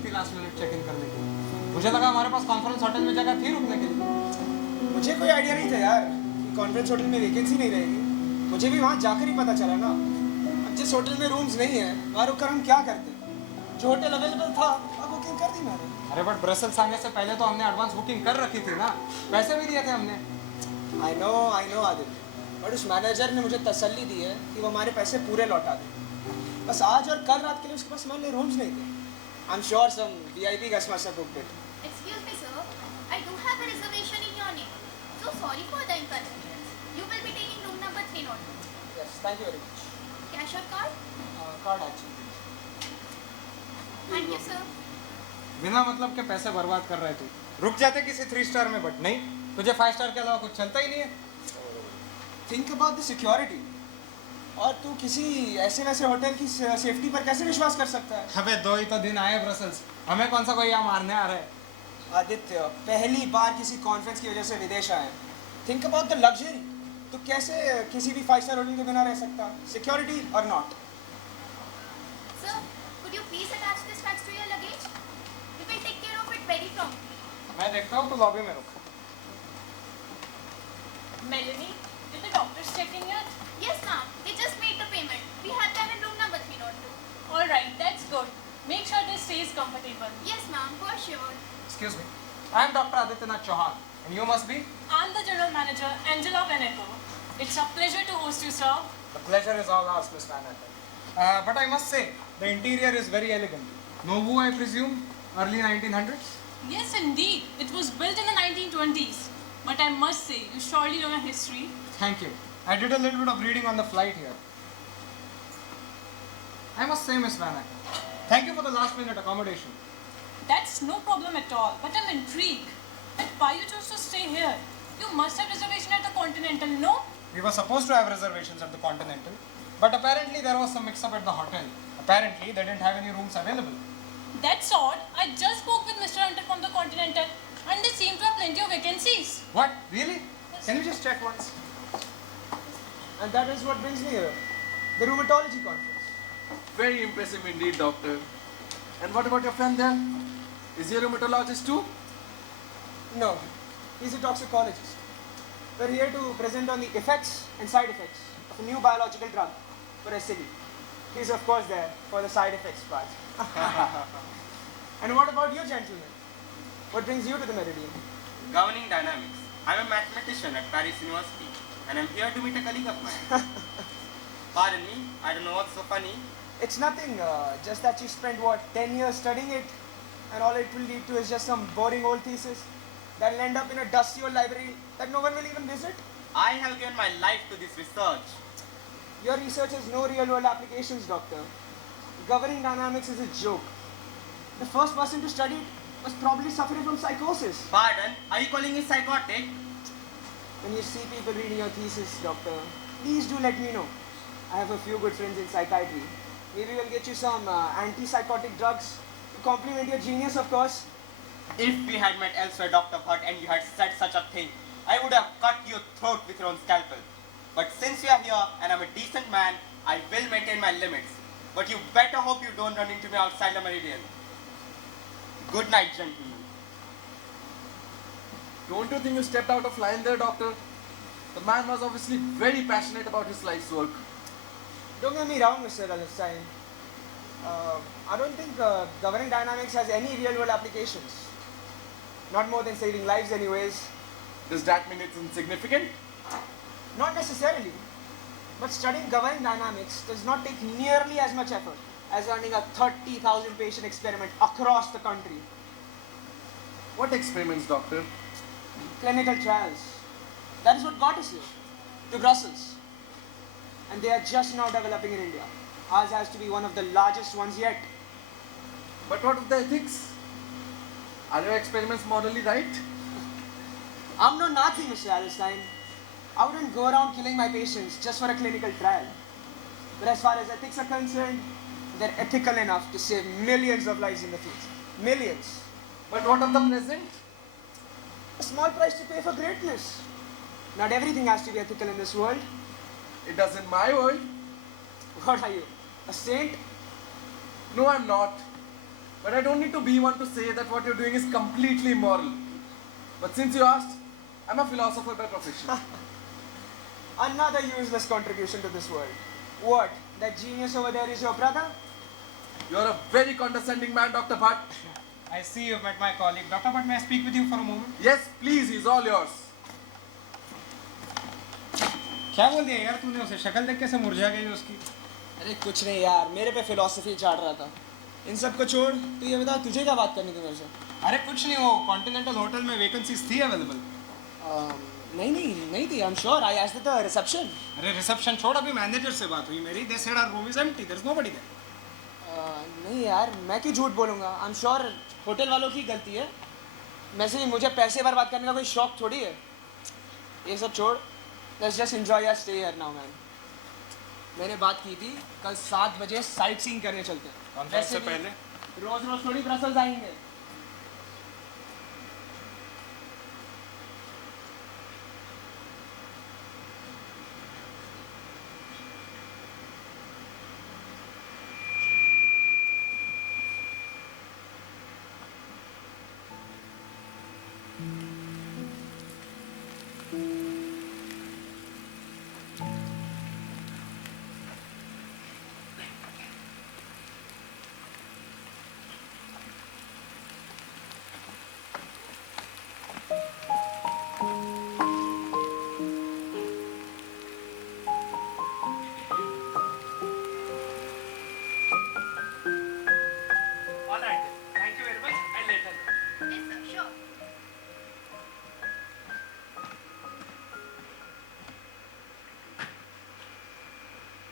जरूरत थी last minute check in करने की? मुझे लगा हमारे पास कॉन्फ्रेंस होटल में जगह थी रुकने के लिए। मुझे कोई आइडिया नहीं था यार कि कॉन्फ्रेंस होटल में वैकेंसी नहीं रहेगी। मुझे भी वहाँ जाकर ही पता चला ना। अब जिस होटल में रूम्स नहीं है वहाँ रुककर हम क्या करते? जो होटल अवेलेबल था अब बुकिंग कर दी मैंने। अरे बट ब्रसेल्स आने से पहले तो हमने एडवांस बुकिंग कर रखी थी ना, पैसे भी दिए थे हमने। आई नो आदित्य, और उस मैनेजर ने मुझे तसल्ली दी है कि वो हमारे पैसे पूरे लौटा दे। बस आज और कल रात के लिए उसके पास हमारे लिए रूम्स नहीं थे। I am sure some VIP guest must have booked it. Excuse me, sir. I do have a reservation in your name. So sorry for the inconvenience. You will be taking room number 302. Yes, thank you very much. Cash or card? Card actually. Thank you, sir. बिना मतलब के पैसे बर्बाद कर रहे तू। रुक जाते किसी 3 स्टार में, बट नहीं, तुझे 5 स्टार के अलावा कुछ चलता ही नहीं है। Think about the security. और तू किसी ऐसे वैसे होटल की सेफ्टी पर कैसे विश्वास कर सकता है? अबे 2 ही तो दिन आए ब्रसेल्स, हमें कौन सा कोई यहाँ मारने आ रहा है? आदित्य, पहली बार किसी कॉन्फ्रेंस की वजह से विदेश आए। Think about the luxury. तो कैसे किसी भी 5 स्टार होटल के बिना रह सकता? सिक्योरिटी और not? Sir, could you please attach this fax to your luggage? We will take care of it very promptly. मैं देखता हूँ, तो लॉबी में रुक। Melanie, did the doctors check in yet? Yes, ma'am. They just made the payment. We had them in room number 302. Alright, that's good. Make sure they stays comfortable. Yes, ma'am. For sure. Excuse me, I am Dr. Adityanath Chauhan, and you must be? I'm the general manager, Angela Veneto. It's a pleasure to host you, sir. The pleasure is all ours, Miss Van Etten. But I must say, the interior is very elegant. Nouveau, I presume, early 1900s? Yes, indeed. It was built in the 1920s. But I must say, you surely know your history. Thank you. I did a little bit of reading on the flight here. I must say, Miss Van Etten, thank you for the last minute accommodation. That's no problem at all. But I'm intrigued. That why you chose to stay here? You must have reservation at the Continental, no? We were supposed to have reservations at the Continental, but apparently there was some mix-up at the hotel. Apparently, they didn't have any rooms available. That's odd. I just spoke with Mr. Hunter from the Continental, and they seem to have plenty of vacancies. What? Really? Can you just check once? And that is what brings me here. The rheumatology conference. Very impressive indeed, doctor. And what about your friend there? Is he a rheumatologist too? No, he's a toxicologist. We're here to present on the effects and side effects of a new biological drug for SLE. He's of course there for the side effects part. And what about you gentlemen? What brings you to the Meridian? Governing dynamics. I'm a mathematician at Paris University and I'm here to meet a colleague of mine. Pardon me, I don't know what's so funny. It's nothing, just that you spent what, 10 years studying it, and all it will lead to is just some boring old thesis that'll end up in a dusty old library that no one will even visit. I have given my life to this research. Your research has no real world applications, doctor. Governing dynamics is a joke. The first person to study it was probably suffering from psychosis. Pardon, are you calling me psychotic? When you see people reading your thesis, doctor, please do let me know. I have a few good friends in psychiatry. Maybe we'll get you some antipsychotic drugs to complement your genius, of course. If we had met elsewhere, Dr. Bhatt, and you had said such a thing, I would have cut your throat with your own scalpel. But since you are here and I'm a decent man, I will maintain my limits. But you better hope you don't run into me outside the Meridian. Good night, gentlemen. Don't you think you stepped out of line there, doctor? The man was obviously very passionate about his life's work. Don't get me wrong, Mr. Alstein. I don't think governing dynamics has any real world applications. Not more than saving lives anyways. Does that mean it's insignificant? Not necessarily. But studying governing dynamics does not take nearly as much effort as running a 30,000 patient experiment across the country. What experiments, doctor? Clinical trials. That is what got us here, to Brussels. And they are just now developing in India. Ours has to be one of the largest ones yet. But what of the ethics? Are your experiments morally right? I'm no Nazi, Mr. Alstein. I wouldn't go around killing my patients just for a clinical trial. But as far as ethics are concerned, they're ethical enough to save millions of lives in the future. Millions. But what of the present? A small price to pay for greatness. Not everything has to be ethical in this world. It does in my world. What are you? A saint? No, I'm not. But I don't need to be one to say that what you're doing is completely immoral. But since you asked, I'm a philosopher by profession. Another useless contribution to this world. What? That genius over there is your brother? You're a very condescending man, Dr. Bhatt. I see you've met my colleague. Dr. Bhatt, may I speak with you for a moment? Yes, please, he's all yours. क्या बोल दिया यार तूने उसे? शक्ल देख कैसे मुरझा गई उसकी? अरे कुछ नहीं यार, मेरे पे फिलॉसफी चाट रहा था. इन सब को छोड़, तू ये बता तुझे क्या बात करनी थी मेरे से? अरे कुछ नहीं, वो कॉन्टिनेंटल होटल में वैकेंसीज थी अवेलेबल. नहीं थी. I am sure I asked the reception. अरे रिसेप्शन छोड़, अभी मैनेजर से बात हुई मेरी. They said our room is empty, there is nobody there. नहीं यार, मैं क्यों झूठ बोलूँगा? आई एम श्योर होटल वालों की गलती है. वैसे भी मुझे पैसे बर्बाद करने का कोई शौक थोड़ी है. ये सब छोड़, let's just enjoy your stay here now man. मैंने बात की थी कल 7 बजे साइट सीइंग करने चलते हैं. कॉन्फ्रेंस से पहले रोज रोज थोड़ी ब्रसल्स आएंगे.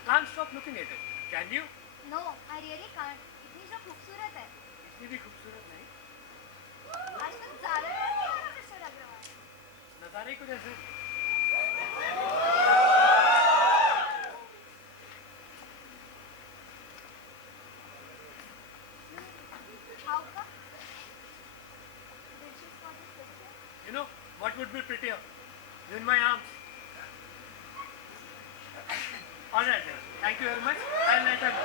Can't stop looking at it. Can you? No, I really can't. इतनी जो खूबसूरत है. इतनी भी खूबसूरत नहीं. आजकल ज़्यादा मिस्टर अग्रवाल. नज़ारे कुछ ऐसे. How come? Did she spot this picture? You know what would be prettier? You in my arms. All right then. Thank you very much. I'll let her go.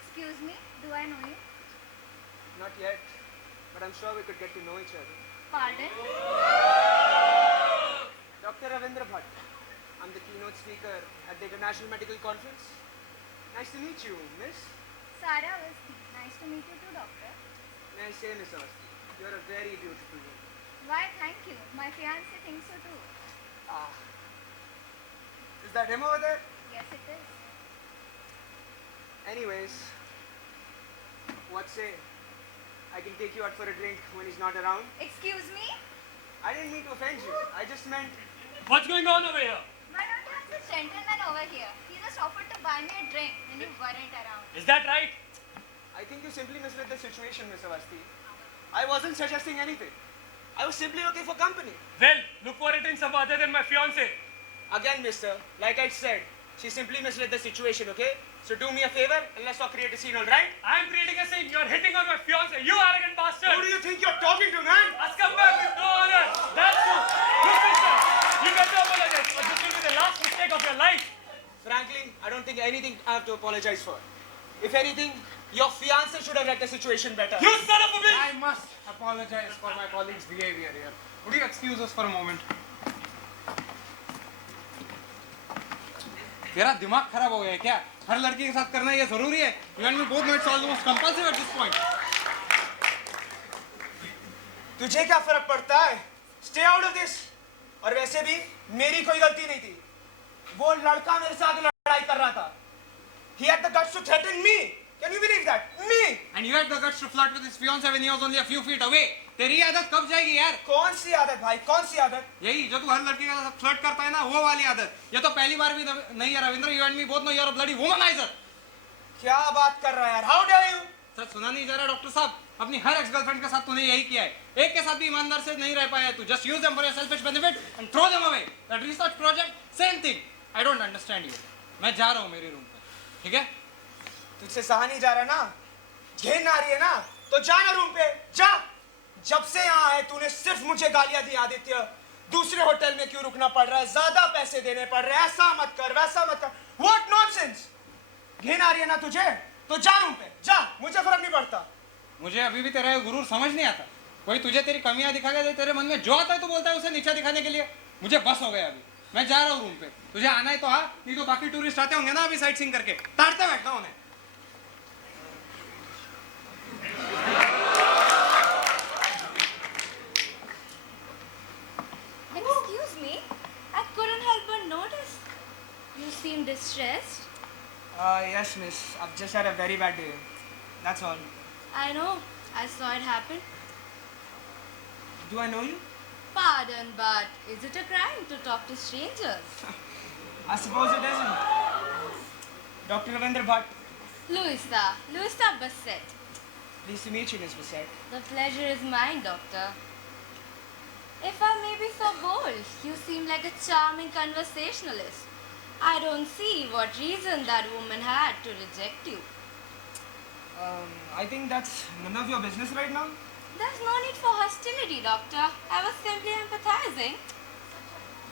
Excuse me, do I know you? Not yet, but I'm sure we could get to know each other. Pardon? Dr. Ravindra Bhatt. I'm the keynote speaker at the International Medical Conference. Nice to meet you, miss. Sarah Awasthi. Nice to meet you too, doctor. May I say, Miss Awasthi, you're a very beautiful woman. Why, thank you. My fiancé thinks so too. Ah. Is that him over there? Yes, it is. Anyways, what say? I can take you out for a drink when he's not around. Excuse me? I didn't mean to offend you. I just meant... What's going on over here? Why don't you ask this gentleman over here? He just offered to buy me a drink when you weren't around. Is that right? I think you simply misread the situation, Miss Awasthi. I wasn't suggesting anything. I was simply looking for company. Well, look for it in some other than my fiance. Again, mister, like I said, she simply misread the situation, okay? So do me a favor and let's not create a scene, alright? I'm creating a scene. You're hitting on my fiance. You arrogant bastard. Who do you think you're talking to, man? Has come back with no honor. That's true. Look, mister, you get to apologize, but this will be the last mistake of your life. Frankly, I don't think anything I have to apologize for. If anything, your fiance should have read the situation better. You son of a bitch! I must apologize for my colleague's behavior here. Would you excuse us for a moment? तेरा दिमाग खराब हो गया है क्या? हर लड़की के साथ करना ये जरूरी है? You and me both know it's almost compulsive at this point. तुझे क्या फर्क पड़ता है? Stay out of this. और वैसे भी मेरी कोई गलती नहीं थी. वो लड़का मेरे साथ लड़ाई कर रहा था. He had the guts to threaten me. Can you believe that? Me. And you had the guts to flirt with his fiancée when he was only a few feet away. तेरी आदत कब जाएगी यार? कौन सी आदत भाई? कौन सी आदत? यही जो तू हर लड़की के साथ फ्लर्ट करता है ना, वो वाली आदत. ये तो पहली बार भी नहीं है Ravindra. You and me both know you're a bloody womanizer. क्या बात कर रहा है यार? How dare you? सच सुना नहीं जा रहा डॉक्टर साहब. अपनी हर एक्स गर्लफ्रेंड के साथ तूने यही किया है. एक के साथ भी ईमानदार से नहीं रह पाया है तू. Just use them for your selfish benefit and throw them away. That research project, same thing. I don't understand you. मैं जा रहा हूँ मेरे रूम पर. ठीक है? तुझसे सहा नहीं जा रहा ना? घिन आ रही है ना? तो जा ना रूम पे. जा. जब से यहाँ है तूने सिर्फ मुझे गालियां दी आदित्य. दूसरे होटल में क्यों रुकना पड़ रहा है, ज्यादा पैसे देने पड़ रहे हैं, ऐसा मत कर वैसा मत कर। What nonsense. घिन आ रही है ना तुझे तो जा रूम पे जा, मुझे फर्क नहीं पड़ता। मुझे अभी भी तेरा ये गुरूर समझ नहीं आता। कोई तुझे तेरी कमियां दिखा के तेरे मन में जो आता है तू बोलता है उसे नीचा दिखाने के लिए। मुझे बस हो गया अभी, मैं जा रहा हूँ रूम पे। तुझे आना है तो हाँ, नहीं तो बाकी टूरिस्ट आते होंगे ना अभी साइट सीइंग करके, ताड़ते बैठना उन्हें। Excuse me, I couldn't help but notice. You seem distressed. Yes, miss. I've just had a very bad day. That's all. I know, I saw it happen. Do I know you? Pardon, but is it a crime to talk to strangers? I suppose it isn't. Dr. Ravindra Bhatt. Louisa Bassett. Pleased to meet you, Miss Bassett. The pleasure is mine, Doctor. If I may be so bold, you seem like a charming conversationalist. I don't see what reason that woman had to reject you. I think that's none of your business right now. There's no need for hostility, Doctor. I was simply empathizing.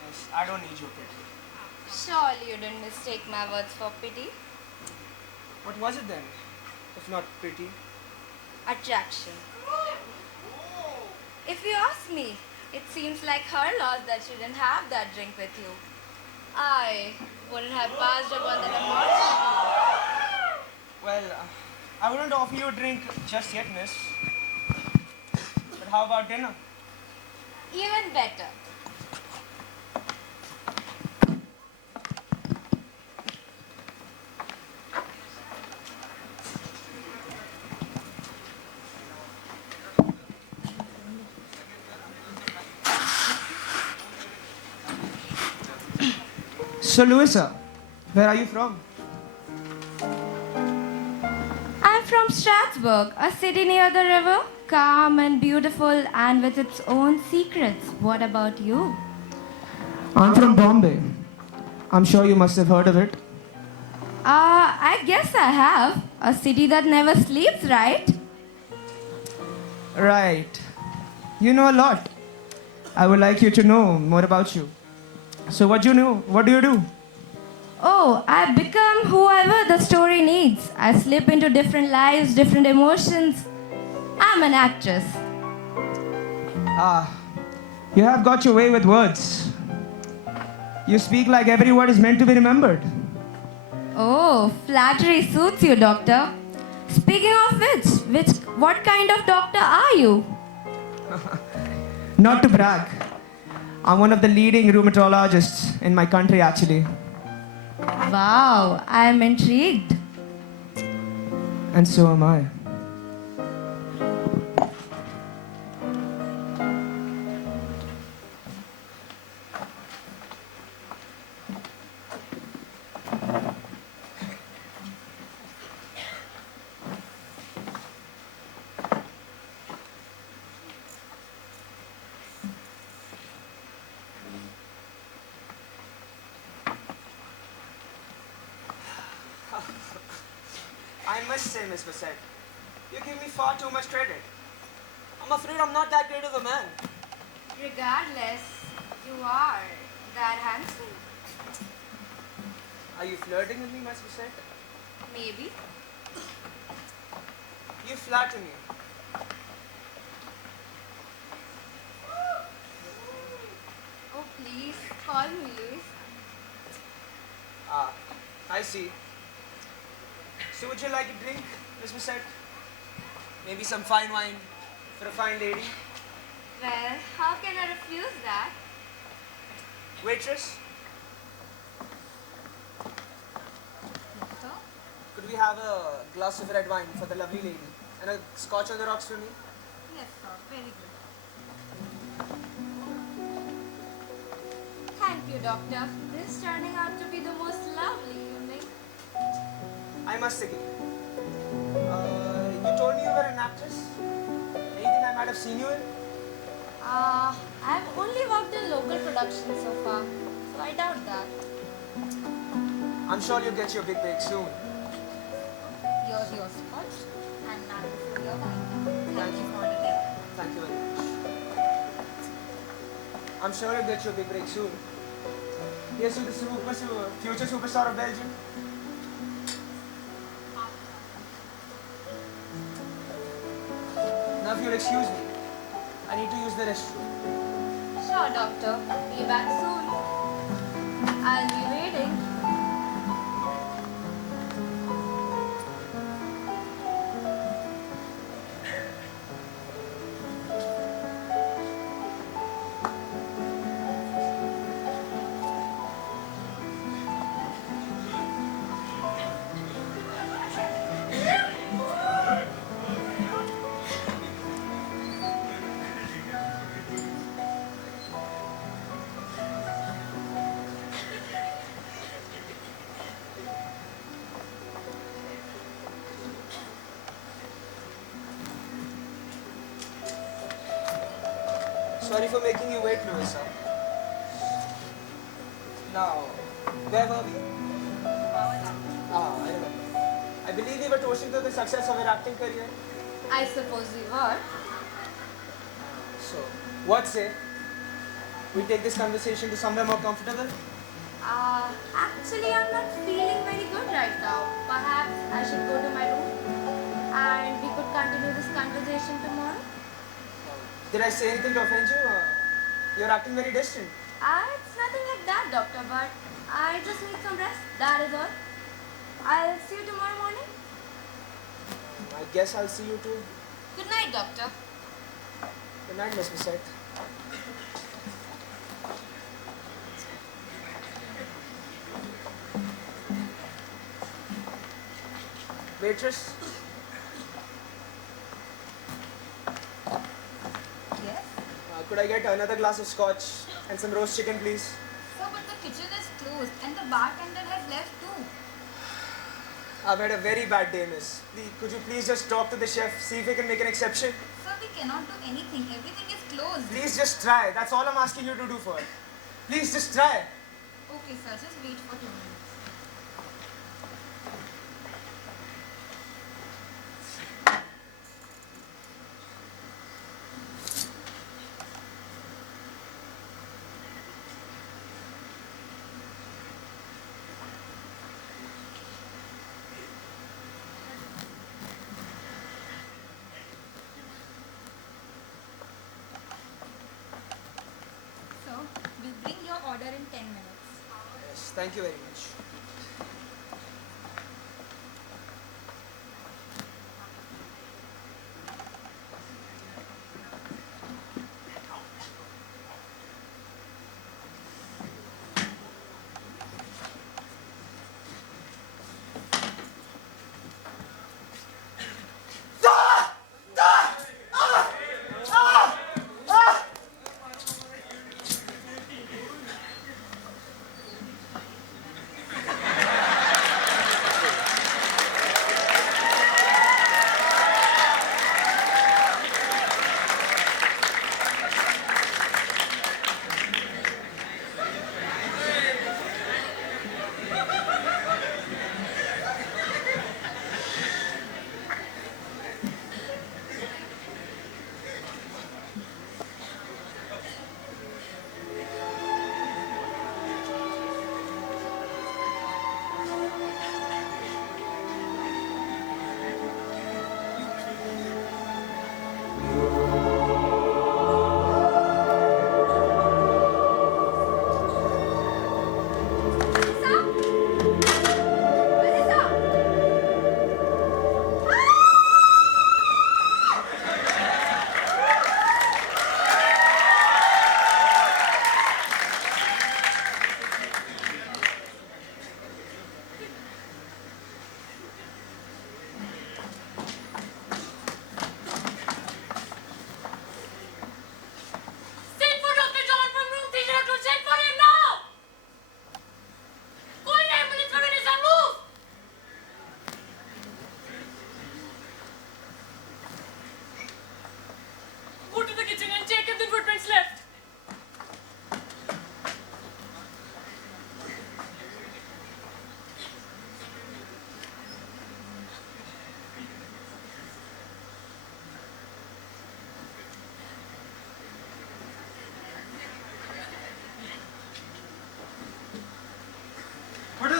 Yes, I don't need your pity. Surely you didn't mistake my words for pity. What was it then, if not pity? Attraction. If you ask me, it seems like her loss that she didn't have that drink with you. I wouldn't have passed upon that opportunity. Well, I wouldn't offer you a drink just yet, miss. But how about dinner? Even better. So, Louisa, where are you from? I'm from Strasbourg, a city near the river, calm and beautiful and with its own secrets. What about you? I'm from Bombay. I'm sure you must have heard of it. I guess I have. A city that never sleeps, right? Right. You know a lot. I would like you to know more about you. So what do you know? What do you do? Oh, I become whoever the story needs. I slip into different lives, different emotions. I'm an actress. Ah, you have got your way with words. You speak like every word is meant to be remembered. Oh, flattery suits you, doctor. Speaking of what kind of doctor are you? Not to brag, I'm one of the leading rheumatologists in my country actually. Wow, I'm intrigued. And so am I. I must say, Miss Bassett, you give me far too much credit. I'm afraid I'm not that great of a man. Regardless, you are that handsome. Are you flirting with me, Miss Bassett? Maybe. You flatter me. Oh, please, call me Louis. Ah, I see. So would you like a drink, Miss Bassett? Maybe some fine wine for a fine lady? Well, how can I refuse that? Waitress, Doctor? could we have a glass of red wine for the lovely lady? And a scotch on the rocks for me? Yes, sir. Very good. Thank you, doctor. This is turning out to be the most lovely evening. I must agree. You told me you were an actress? Anything I might have seen you in? I've only worked in local productions so far, so I doubt that. I'm sure you'll get your big break soon. Here's your scotch and now for your wine. Thank you for the day. Thank you very much. I'm sure you'll get your big break soon. Here's to the future superstar of Belgium. Now, if you'll excuse me, I need to use the restroom. Sure, doctor. Be back soon. I'll be waiting. Sorry for making you wait, Louisa. Now, where were we? I remember. I believe we were toasting to the success of your acting career. I suppose we were. So, what say? We take this conversation to somewhere more comfortable? Actually, I'm not feeling very good right now. Perhaps I should go to my room and we could continue this conversation tomorrow. Did I say anything to offend you? You're acting very distant. It's nothing like that, doctor, but I just need some rest. That is all. I'll see you tomorrow morning. I guess I'll see you too. Good night, doctor. Good night, Miss Bissett. Waitress? Yes? Could I get another glass of scotch and some roast chicken, please? Sir, but the kitchen is closed and the bartender has left too. I've had a very bad day, miss. Could you please just talk to the chef, see if he can make an exception? Sir, we cannot do anything. Everything is closed. Please just try. That's all I'm asking you to do for it. Please just try. Okay, sir. Just wait for 2 minutes. So, we'll bring your order in 10 minutes. Yes, thank you very much.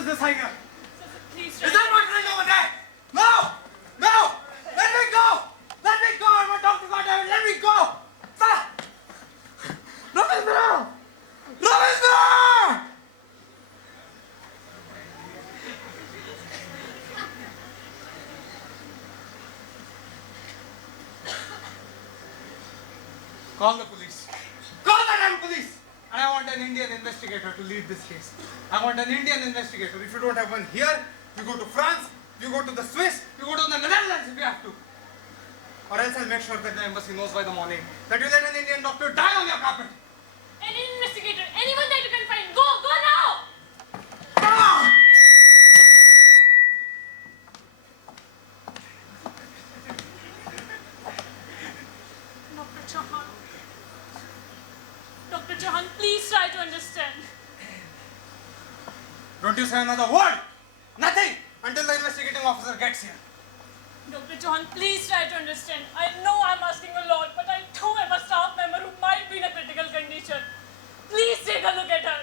is this I hear? Please Is try. that my friend over there? No! No! Let me go! Let me go! I'm a doctor, goddammit! Let me go! Sir! Ravindra! Ravindra! Call the police. Call the damn police! And I want an Indian investigator to lead this case. I want an Indian investigator. If you don't have one here, you go to France, you go to the Swiss, you go to the Netherlands if you have to. Or else I'll make sure that the embassy knows by the morning that you let an Indian doctor die on your carpet. An investigator, anyone that you can find, go now! Ah! Dr. Chauhan. Dr. Chauhan, please try to understand. Don't you say another word! Nothing! Until the investigating officer gets here. Dr. Chauhan, please try to understand. I know I'm asking a lot, but I too am a staff member who might be in a critical condition. Please take a look at her.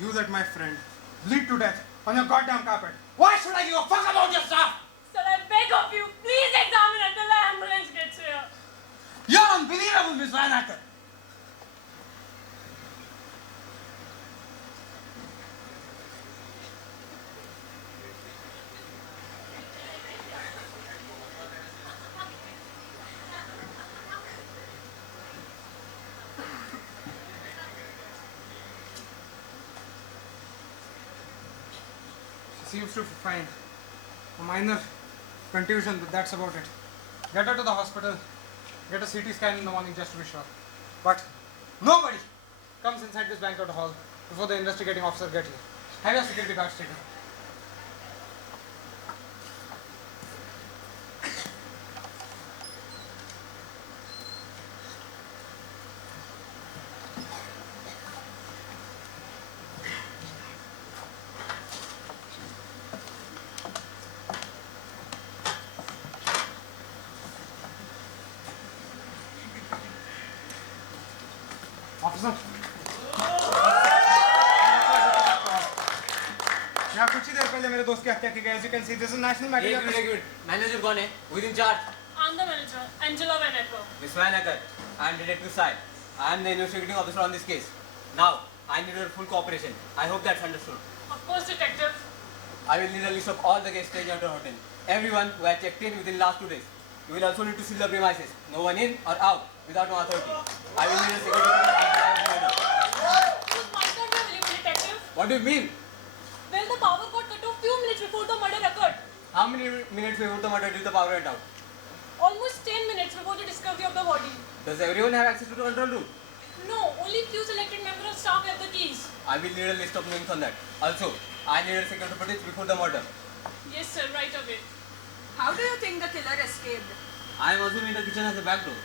You let my friend bleed to death on your goddamn carpet. Why should I give a fuck about your stuff? Sir, I beg of you, please examine until the ambulance gets here. You're unbelievable, Miss Van Acker. She seems to be fine. A minor contusion, but that's about it. Get her to the hospital. Get a CT scan in the morning just to be sure. But nobody comes inside this banquet hall before the investigating officer gets here. Have your security guards taken. Officer. यहाँ कुछ ही देर पहले मेरे दोस्त की हत्या की गई. As you can see, this is national matter. एक मिनट मैनेजर कौन है? Who is in charge? I'm the manager, Angela Van Ecker. Miss Van Acker, I am Detective Sai. I am the investigating officer on this case. Now, I need your full cooperation. I hope that's understood. Of course, detective. I will need a list of all the guests staying at your hotel. Everyone who has checked in within last 2 days. You will also need to seal the premises. No one in or out without no authority. I will need a security. You might not be available, detective. What do you mean? Well, the power got cut off few minutes before the murder occurred. How many minutes before the murder did the power went out? Almost 10 minutes before the discovery of the body. Does everyone have access to the control room? No, only few selected members of staff have the keys. I will need a list of names on that. Also, I need a security footage before the murder. Yes, sir, right away. How do you think the killer escaped? I am assuming the kitchen has a back door.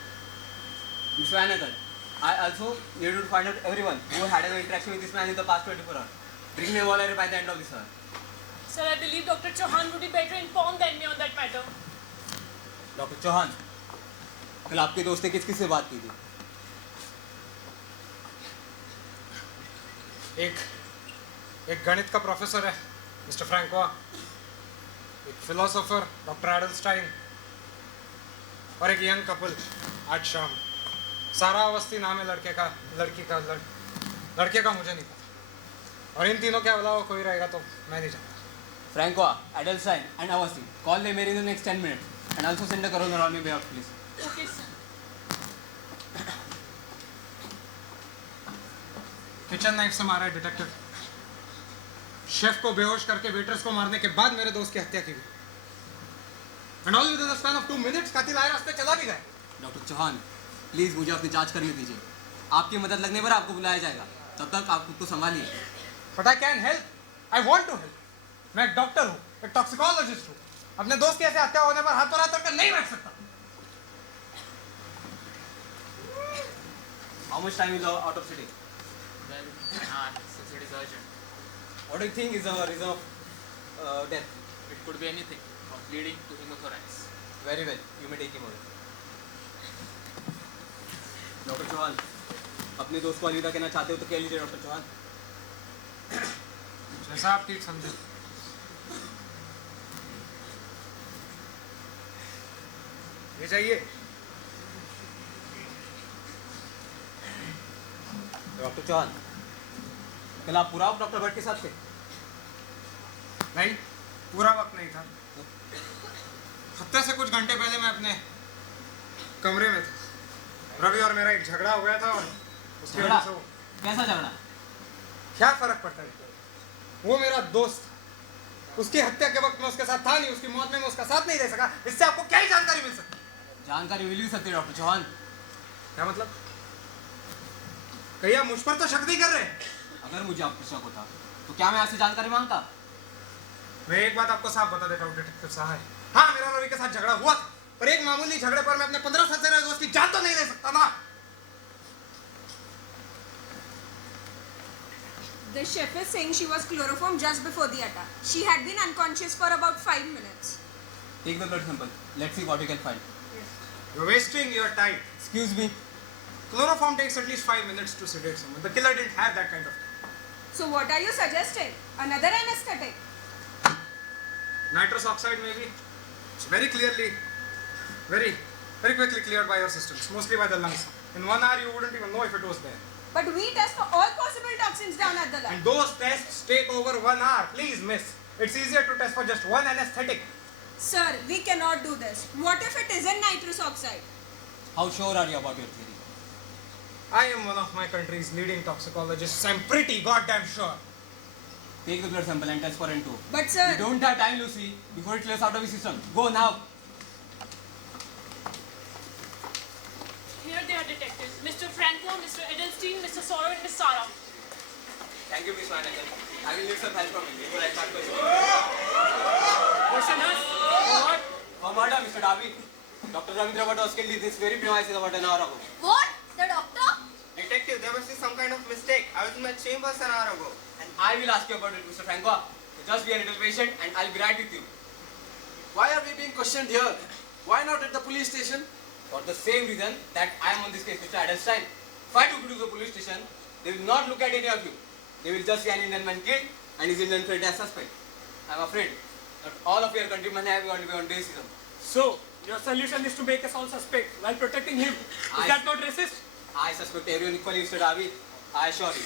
Miss Van Acker, I also need to find out everyone who had an interaction with this man in the past 24 hours. Bring me a volunteer by the end of this hour. Sir, I believe Dr. Chauhan would be better informed than me on that matter. Doctor Chauhan, कल आपके दोस्त ने किस किस से बात की थी? एक गणित का प्रोफेसर है मिस्टर फ्रैंकोआ, एक फिलोसोफर डॉक्टर एडलस्टाइन और एक यंग कपल आज शाम. सारा अवस्थी नाम है लड़के का मुझे नहीं पता, और इन तीनों के अलावा कोई रहेगा तो मैं नहीं जानता. Francois, Adelstein and Avasti, call them here in the next 10 minutes and also send a coroner on my behalf, please. Okay, sir. Kitchen knife से मारा है डिटेक्टिव. शेफ को बेहोश करके वेटर्स को मारने के बाद मेरे दोस्त की हत्या की गई. And all with in the span of 2 minutes कातिल आए रास्ते चला भी गए. डॉक्टर चौहान, प्लीज मुझे अपनी जांच करने दीजिए. आपकी मदद लगने पर आपको बुलाया जाएगा. तब तक आप खुद को संभालिए. But I can help. I want to help. मैं एक डॉक्टर हूँ, एक टॉक्सिकोलॉजिस्ट हूँ. अपने दोस्त की ऐसे हत्या होने पर हाथ पर हाथ रखकर नहीं बैठ सकता. How much time is out of city? Well, since it is urgent, What do you think is the reason of death? it could be anything from bleeding to pneumothorax. Very well, you may take him away. Doctor Chauhan, अपने दोस्त को अलविदा कहना चाहते हो तो कह लीजिए डॉक्टर चौहान. जैसा आप ठीक समझे. ये चाहिए। डॉक्टर चौहान, कल आप पूरा डॉक्टर भट्ट के साथ थे? नहीं, पूरा वक्त नहीं था। हफ्ते से कुछ घंटे पहले मैं अपने कमरे में था। रवि और मेरा एक झगड़ा हो गया था और उसकी वजह से कैसा झगड़ा? क्या फर्क पड़ता है? वो मेरा दोस्त था। उसकी हत्या के वक्त मैं उसके साथ था नहीं, उसकी मौत में मैं उसका साथ नहीं दे सका। इससे आपको क्या ही जानकारी मिल सकती? जानकारी मिल भी सकती है डॉक्टर चौहान। क्या मतलब? कहीं आप मुझ पर तो शक नहीं कर रहे? अगर मुझे आप पर शक होता तो क्या मैं आपसे जानकारी मांगता? मैं एक बात आपको साफ बता देता हूँ डिटेक्टिव साहब। हाँ, मेरा रवि के साथ झगड़ा हुआ था, पर एक मामूली झगड़े पर मैं अपने 15 साल से रहे दोस्त की जान तो नहीं ले सकता ना। The chef is saying she was chloroformed just before the attack. She had been unconscious for about 5 minutes. Take the blood sample. Let's see what we can find. You're wasting your time. Excuse me. Chloroform takes at least 5 minutes to sedate someone. The killer didn't have that kind of time. So what are you suggesting? Another anesthetic? Nitrous oxide maybe. It's very clearly, very quickly cleared by your systems, mostly by the lungs. In 1 hour you wouldn't even know if it was there. But we test for all possible toxins down at the lab. And those tests take over 1 hour. Please, miss. It's easier to test for just one anesthetic. Sir, we cannot do this. What if it isn't nitrous oxide? How sure are you about your theory? I am one of my country's leading toxicologists. I'm pretty goddamn sure. Take the blood sample and test for N2. But sir... You don't have time, Lucy, before it clears out of the system. Go now. Here they are, detectives. Mr. Franco, Mr. Edelstein, Mr. Sorrow, and Miss Sarah. Thank you, Miss Manager. I will need some help from you before I start questioning. Question us? For what? For murder, Mr. Darby. Dr. Ravindra Bhatt was killed in this very premises about an hour ago. What? The doctor? Detective, there must be some kind of mistake. I was in my chambers an hour ago. And I will ask you about it, Mr. Franco. Just be a little patient and I'll be right with you. Why are we being questioned here? Why not at the police station? For the same reason that I am on this case, Mr. Edelstein. If I took you to the police station, they will not look at any of you. They will just see an Indian man killed and his Indian friend as suspect. I am afraid that all of your countrymen have gone beyond racism. So, your solution is to make us all suspect while protecting him. Is that not racist? I suspect everyone equally, Mr. Darby. I assure you.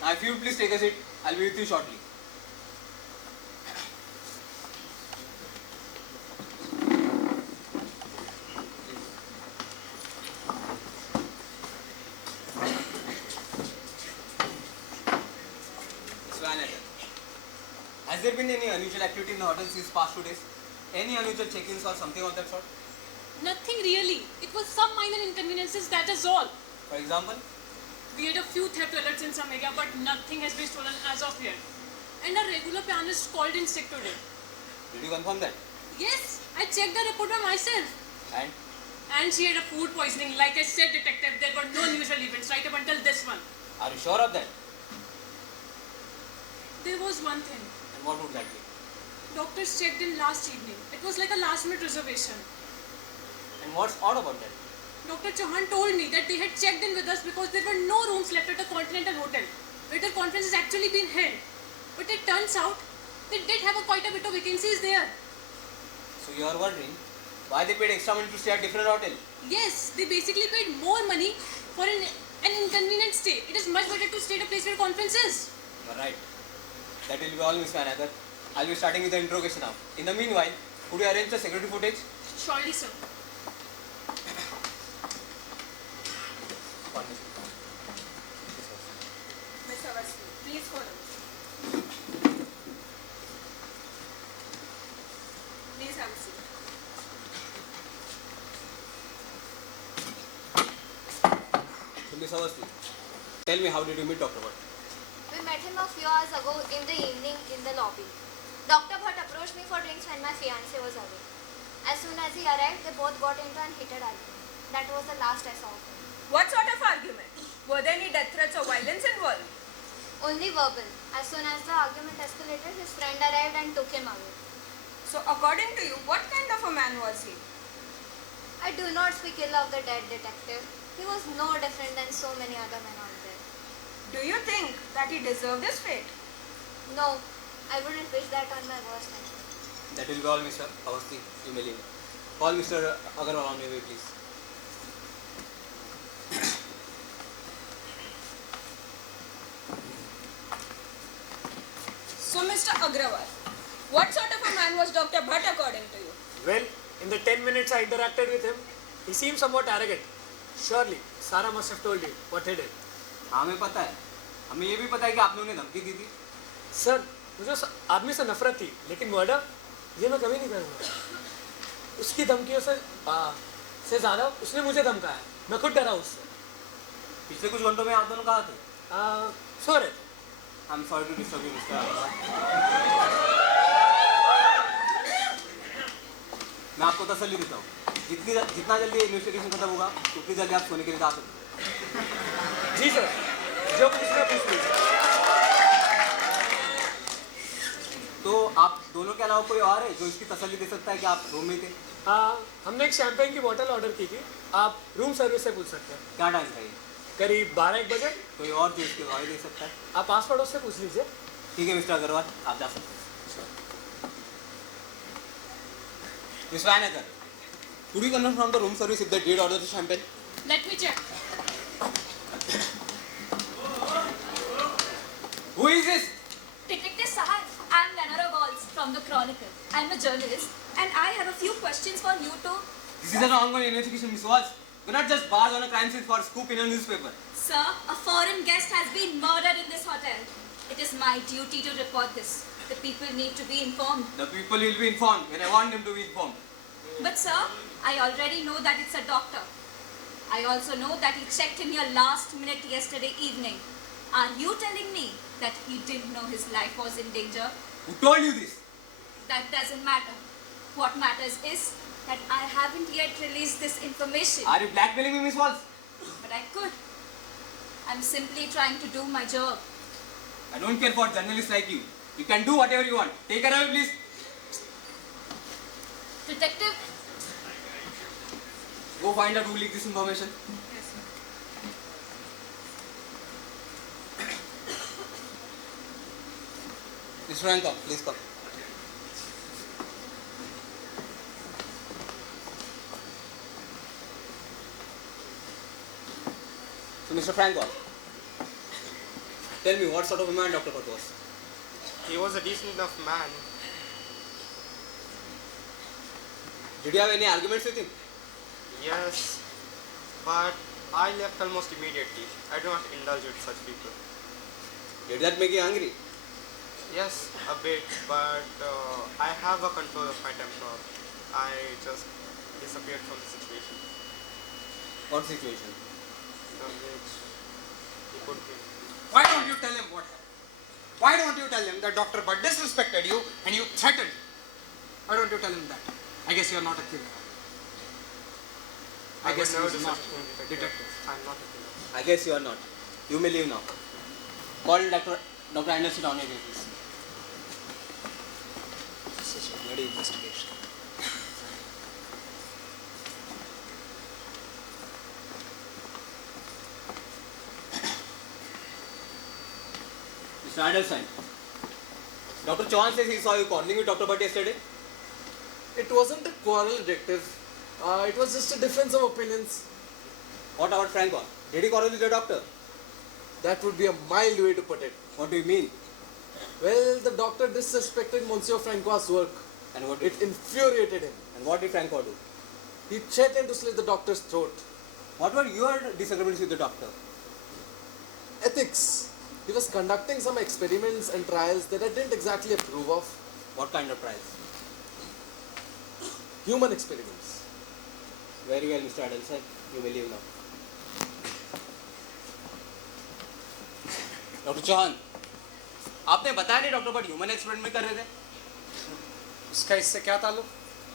Now, if you would please take a seat, I'll be with you shortly. Has there been any unusual activity in the hotel since past 2 days? Any unusual check-ins or something of that sort? Nothing really. It was some minor inconveniences, that is all. For example? We had a few theft alerts in some area, but nothing has been stolen as of yet. And our regular pianist called in sick today. Did you confirm that? Yes, I checked the report by myself. And? And she had a food poisoning. Like I said, detective, there were no unusual events right up until this one. Are you sure of that? There was one thing. And what would that be? Doctors checked in last evening. It was like a last-minute reservation. And what's odd about that? Dr. Chauhan told me that they had checked in with us because there were no rooms left at the Continental Hotel, where the conference has actually been held. But it turns out they did have quite a bit of vacancies there. So you are wondering why they paid extra money to stay at different hotel? Yes, they basically paid more money for an inconvenient stay. It is much better to stay at a place where conference is. You are right. That will be all, Miss Manager. I'll be starting with the interrogation now. In the meanwhile, could you arrange the security footage? Surely, sir. Miss Awasthi, please follow. Please have a seat. So, Miss Awasthi, tell me, how did you meet Dr. Bhatt? We met him a few hours ago in the evening in the lobby. Dr. Bhatt approached me for drinks when my fiancé was away. As soon as he arrived, they both got into an heated argument. That was the last I saw of him. What sort of argument? Were there any death threats or violence involved? Only verbal. As soon as the argument escalated, his friend arrived and took him away. So according to you, what kind of a man was he? I do not speak ill of the dead, detective. He was no different than so many other men out there. Do you think that he deserved his fate? No, I wouldn't wish that on my worst enemy. That will be all, Mr. Awasthi. You may leave. Call Mr. Agarwal on your way, please. So, Mr. Agrawal, what sort of a man was Dr. Bhatt according to you? Well, in the 10 minutes I interacted with him, he seemed somewhat arrogant. Surely, Sarah must have told you what he did. हमें पता है. हमें ये भी पता है कि आपने उन्हें धमकी दी थी. सर, मुझे उस आदमी से नफरत थी, लेकिन मर्डर ये मैं कभी नहीं करूँगा. उसकी धमकियों से ज़्यादा उसने मुझे धमकाया. मैं खुद डरा उससे. पिछले कुछ घंटों में आप दोनों कहाँ थे? सो रहे थे. I'm sorry to disturb you, Mr. Agarwal. मैं आपको तसल्ली देता हूँ. जितना जल्दी इन्वेस्टिगेशन खत्म होगा, उतनी जल्दी आप सोने के लिए जा सकते हैं. जी सर, जो पूछना पूछ लीजिए. तो आप दोनों के अलावा कोई और है जो इसकी तसल्ली दे सकता है कि आप रूम में थे? हमने एक शैंपेन की बोतल ऑर्डर की थी. आप रूम सर्विस से पूछ सकते हैं. क्या टाइम था ये? करीब 12-1 बजे. कोई और जो इसके गवाही दे सकता है? आप आस पड़ोस से पूछ लीजिए. ठीक है मिस्टर अग्रवाल, आप जा सकते हैं. Miss Vanagar, could you confirm from the room service if they did order the champagne? Let me check. Who is this? Detective Sahar, I am Lenora Walls from the Chronicle. I am a journalist and I have a few questions for you too. This is an ongoing investigation, Miss Walls. Do not just bars on a crime scene for a scoop in a newspaper. Sir, a foreign guest has been murdered in this hotel. It is my duty to report this. The people need to be informed. The people will be informed when I want them to be informed. But sir, I already know that it's a doctor. I also know that he checked in here last minute yesterday evening. Are you telling me that he didn't know his life was in danger? Who told you this? That doesn't matter. What matters is that I haven't yet released this information. Are you blackmailing me, Miss Walls? But I could. I'm simply trying to do my job. I don't care for journalists like you. You can do whatever you want. Take her away, please. Detective, Go find out who leaked this information. Mr. Franco, please come. So, Mr. Franco, tell me what sort of a man Dr. Bhatt was? He was a decent enough man. Did you have any arguments with him? Yes, but I left almost immediately. I do not indulge with such people. Did that make you angry? Yes, a bit, but I have a control of my temper. I just disappeared from the situation. What situation? From which he put me. Why don't you tell him what happened? Why don't you tell him that Dr. Bhatt disrespected you and you threatened him? Why don't you tell him that? I guess you are not a killer. I guess you are not a detective. I'm not a killer. I guess you are not. You may leave now. Call Dr. Anderson on your please. Such a bloody investigation. Mr. Anderson, Dr. Chauhan says he saw you quarreling with Dr. Bhatt yesterday. It wasn't a quarrel, detective. It was just a difference of opinions. What about Franco? Did he quarrel with the doctor? That would be a mild way to put it. What do you mean? Well, the doctor disrespected Monsieur Francois' work. And what It infuriated him. And what did Franco do? He threatened to slit the doctor's throat. What were your disagreements with the doctor? Ethics. He was conducting some experiments and trials that I didn't exactly approve of. What kind of trials? Human experiments. Very well, Mr. Adelson. You may leave now. Doctor Chauhan, आपने बताया नहीं doctor but human experiment में कर रहे थे? उसका इससे क्या ताल्लुक?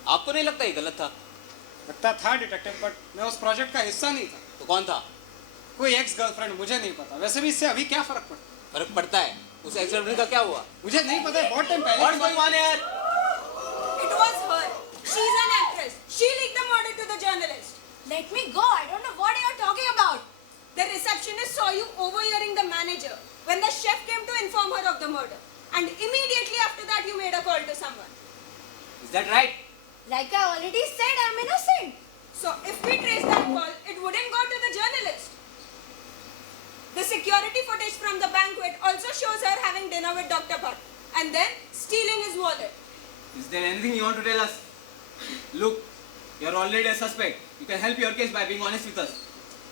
आपको नहीं लगता ये गलत था? लगता था डिटेक्टिव, बट मैं उस प्रोजेक्ट का हिस्सा नहीं था. तो कौन था? कोई एक्स गर्लफ्रेंड, मुझे नहीं पता. वैसे भी इससे अभी क्या फर्क पड़ता? फर्क पड़ता है. उस एक्सपेरिमेंट का क्या हुआ? मुझे नहीं पता. बहुत टाइम पहले. What's going on here? It was her. She's an actress. She leaked the murder to the journalist. let me go. I don't know what you're talking about. The receptionist saw you overhearing the manager when the chef came to inform her of the murder. And immediately after that, you made a call to someone. Is that right? Like I already said, I'm innocent. So if we trace that call, it wouldn't go to the journalist. The security footage from the banquet also shows her having dinner with Dr. Bhatt and then stealing his wallet. Is there anything you want to tell us? Look, you're already a suspect. You can help your case by being honest with us.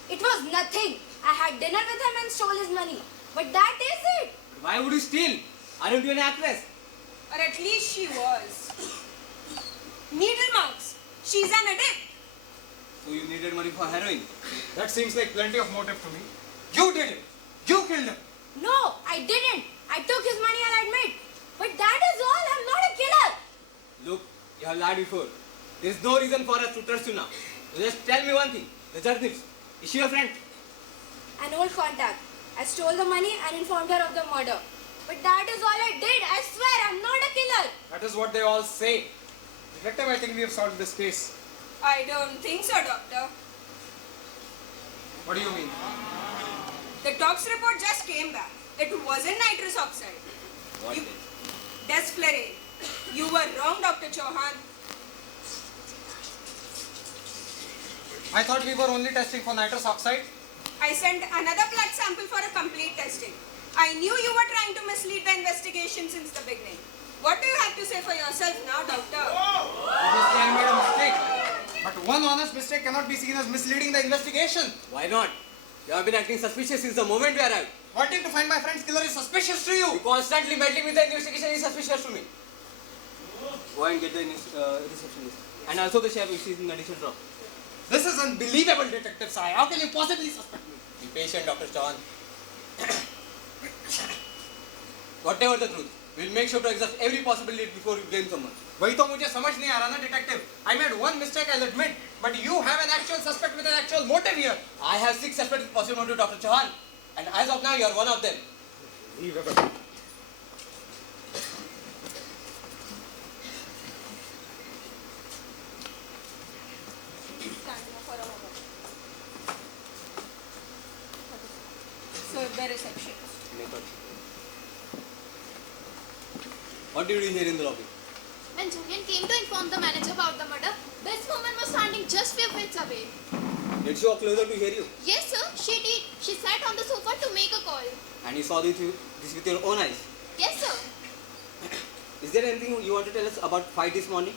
It was nothing. I had dinner with him and stole his money. But that is it. Why would you steal? Aren't you an actress? Or at least she was. Needle marks. She's an addict. So you needed money for heroin? That seems like plenty of motive to me. You did it. You killed him. No, I didn't. I took his money, I'll admit. But that is all. I'm not a killer. Look, you have lied before. There's no reason for us to trust you now. So just tell me one thing. The journalist, is she your friend? An old contact. I stole the money and informed her of the murder. But that is all I did. I swear, I'm not a killer. That is what they all say. Detective, I think we have solved this case. I don't think so, doctor. What do you mean? The tox report just came back. It wasn't nitrous oxide. What You- is? Desflurane. You were wrong, Dr. Chauhan. I thought we were only testing for nitrous oxide. I sent another blood sample for a complete testing. I knew you were trying to mislead the investigation since the beginning. What do you have to say for yourself now, doctor? Obviously, I made a mistake. But one honest mistake cannot be seen as misleading the investigation. Why not? You have been acting suspicious since the moment we arrived. Wanting to find my friend's killer is suspicious to you. You constantly meddling with the investigation is suspicious to me. Go and get the receptionist. And also the chef if she's in addition drop. This is unbelievable, Detective Sai. How can you possibly suspect me? Be patient, Dr. Chauhan. Whatever the truth, we'll make sure to exhaust every possibility before we blame someone. वही तो मुझे समझ नहीं आ रहा ना, detective. I made one mistake, I'll admit, but you have an actual suspect with an actual motive here. I have 6 suspects with possible motive, Dr. Chauhan. And as of now, you are one of them. Unbelievable. So the receptionist. What did you hear in the lobby? When Julian came to inform the manager about the murder, this woman was standing just few feet away. Did she walk closer to hear you? Yes, sir, she did. She sat on the sofa to make a call. And you saw this with your own eyes? Yes, sir. Is there anything you want to tell us about fight this morning?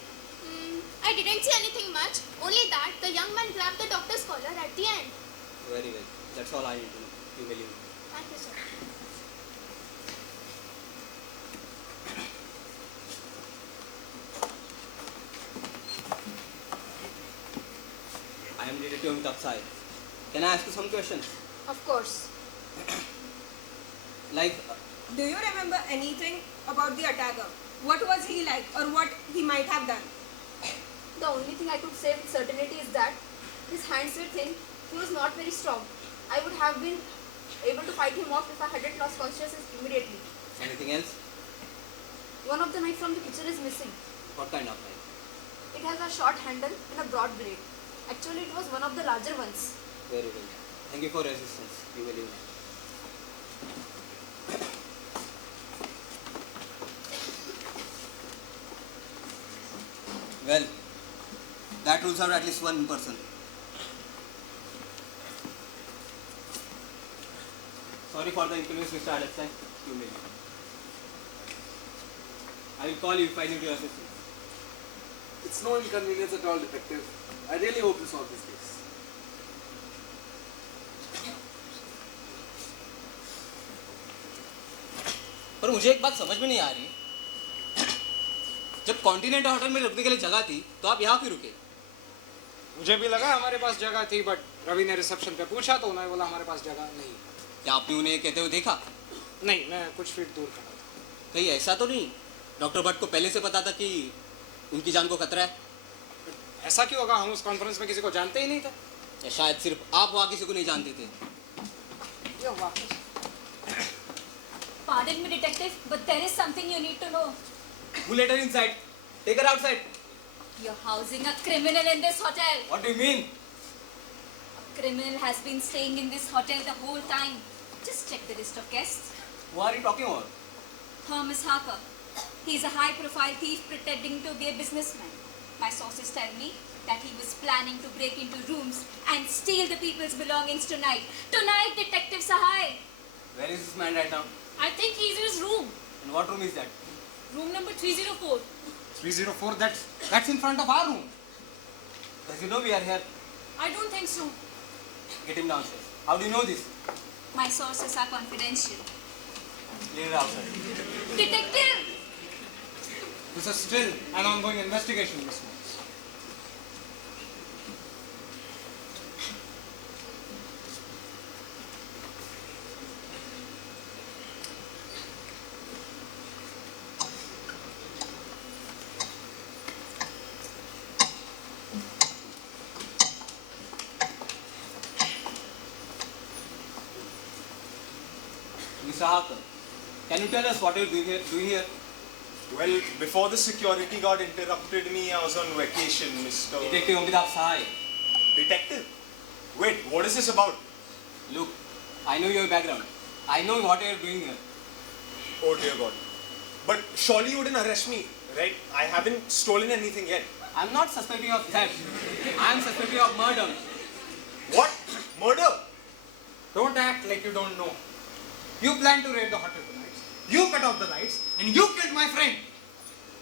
I didn't see anything much. Only that the young man grabbed the doctor's collar at the end. Very well. That's all I need to know. You believe me. Thank you, sir. I am Detective Amitabh Sai. Can I ask you some questions? Of course. Like, Do you remember anything about the attacker? What was he like or what he might have done? The only thing I could say with certainty is that his hands were thin, he was not very strong. I would have been able to fight him off if I hadn't lost consciousness immediately. anything else? One of the knives from the kitchen is missing. What kind of knife? It has a short handle and a broad blade. Actually, it was one of the larger ones. Very well. Thank you for your assistance. You believe me. Well, that rules out at least one person. Sorry for the inconvenience, Mr. Alexei. You may. I will call you if I need your assistance. It's no inconvenience at all, detective. I really hope you solve this case. पर मुझे एक बात समझ में नहीं आ रही, जब continental hotel में रुकने के लिए जगह थी तो आप यहाँ क्यों रुके? मुझे भी लगा हमारे पास जगह थी, बट रवि ने रिसेप्शन पे पूछा तो उन्होंने बोला हमारे पास जगह नहीं। क्या आपने उन्हें कहते हुए देखा? नहीं, मैं कुछ फीट दूर खड़ा था। कहीं ऐसा तो नहीं डॉक्टर भट्ट को पहले से पता था कि उनकी जान को खतरा है? ऐसा क्यों होगा? हम उस कॉन्फ्रेंस में किसी को जानते ही नहीं थे। या शायद सिर्फ आप वहाँ किसी को नहीं जानते थे? Pardon me, detective, but there is something you need to know. Who let her inside? Take her outside. You're housing a criminal in this hotel. What do you mean? A criminal has been staying in this hotel the whole time. Just check the list of guests. Who are you talking about? Thomas Harper. He's a high-profile thief pretending to be a businessman. My sources tell me that he was planning to break into rooms and steal the people's belongings tonight. Tonight, Detective Sahai. Where is this man right now? I think he's in his room. And what room is that? Room number 304. 304, that's in front of our room. Does he know we are here? I don't think so. Get him downstairs. How do you know this? My sources are confidential. Clear it outside. Detective! This is still an ongoing investigation, Miss Moss. Mr. Harker, can you tell us what you're doing here? Well, before the security guard interrupted me, I was on vacation, Mr. Detective Amitabh Sahai. Detective? Wait, what is this about? Look, I know your background. I know what you're doing here. Oh dear God. But surely you wouldn't arrest me, right? I haven't stolen anything yet. I'm not suspecting of theft. I'm suspecting of murder. What? Murder? Don't act like you don't know. You planned to raid the hotel tonight. You cut off the lights and you killed my friend.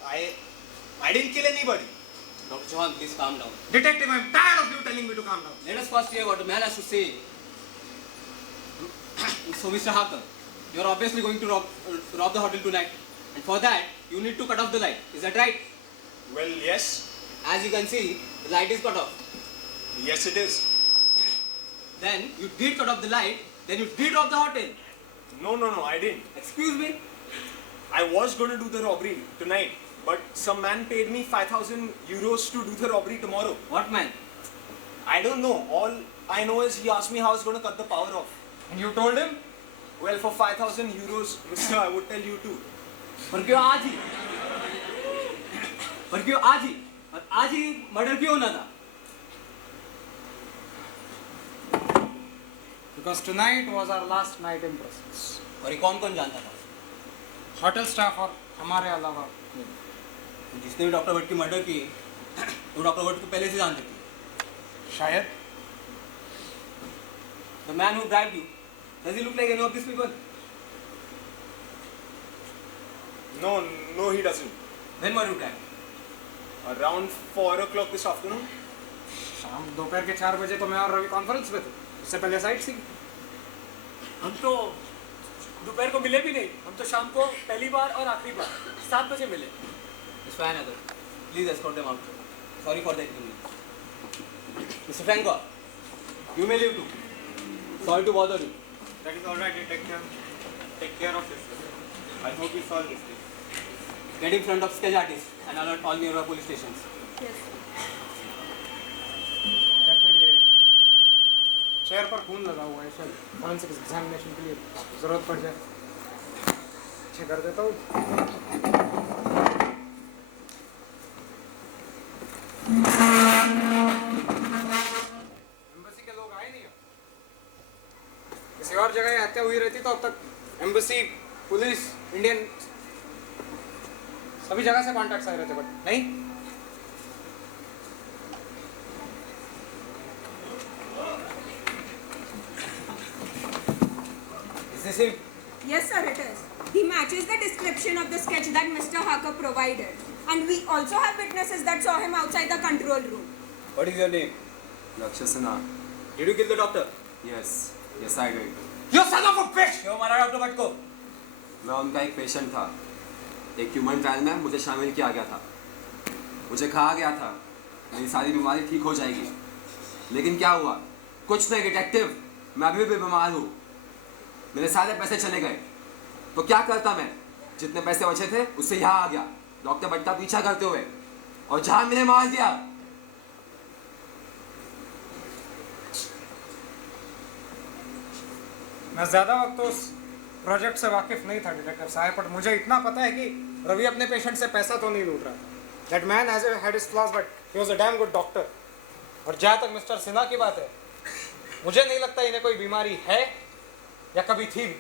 I didn't kill anybody. Dr. Chauhan, please calm down. Detective, I'm tired of you telling me to calm down. Let us first hear what the man has to say. So, Mr. Harker, you're obviously going to rob the hotel tonight. And for that, you need to cut off the light. Is that right? Well, yes. As you can see, the light is cut off. Yes, it is. Then, you did cut off the light, then you did rob the hotel. No, I didn't. Excuse me? I was going to do the robbery tonight, but some man paid me 5,000 euros to do the robbery tomorrow. What man? I don't know. All I know is he asked me how I was going to cut the power off. And you told him? Well, for 5,000 euros, mister, I would tell you too. पर क्यों आज ही? पर क्यों आज ही? और आज ही murder क्यों होना था? Because tonight was our last night in presence. और ये कौन जानता था? होटल स्टाफ और हमारे अलावा जिसने भी डॉक्टर भट्ट की मर्डर की, वो डॉक्टर भट्ट को पहले से जानते थे। शायद। The man who bribed you, does he look like any of these people? No, he doesn't. When were you bribed? Around 4 o'clock this afternoon. शाम दोपहर के 4 बजे तो मैं और रवि कॉन्फ्रेंस पे थे। उससे पहले साइट सी। हम तो दोपहर को मिले भी नहीं। हम तो शाम को पहली बार और आखिरी बार 7 बजे मिले। It's fine, Adar. Please escort them out. Sorry for the inconvenience. Mr. Franco, you may leave too. Sorry to bother you. That is alright, detective. Take care of this. I hope we solve this case. Get in front of sketch artists and alert all nearby police stations. Yes. Chair पर खून लगा हुआ है शायद forensic examination के लिए जरूरत पड़ जाए। चेक कर देता हूँ। एम्बेसी के लोग आए नहीं अब। किसी और जगह हत्या हुई रहती तो अब तक एम्बेसी, पुलिस, इंडियन सभी जगह से कॉन्टैक्ट्स आए रहते, बट नहीं। Is this him? Yes, sir, it is. He matches the description of the sketch that Mr. Harker provided. And we also have witnesses that saw him outside the control room. What is your name? Lakshasana. Did you kill the doctor? Yes, I did. You son of a bitch! क्यों मारा doctor Bhatt को? मैं उनका एक patient था। एक human trial में मुझे शामिल किया गया था। मुझे कहा गया था मेरी सारी बीमारी ठीक हो जाएगी, लेकिन क्या हुआ? कुछ नहीं डिटेक्टिव, मैं अभी भी बीमार हूँ। मेरे सारे पैसे चले गए, तो क्या करता मैं? जितने पैसे बचे थे उससे यहाँ आ गया, डॉक्टर भट्ट का पीछा करते हुए, और जहाँ मैंने मार दिया। मैं ज्यादा वक्त तो उस प्रोजेक्ट से वाकिफ नहीं था डिटेक्टिव साहब, पर मुझे इतना पता है कि रवि अपने पेशेंट से पैसा तो नहीं लूट रहा था। That man has had his flaws, but he was a damn good doctor. और जहाँ तक मिस्टर सिन्हा की बात है, मुझे नहीं लगता इन्हें कोई बीमारी है या कभी थी भी।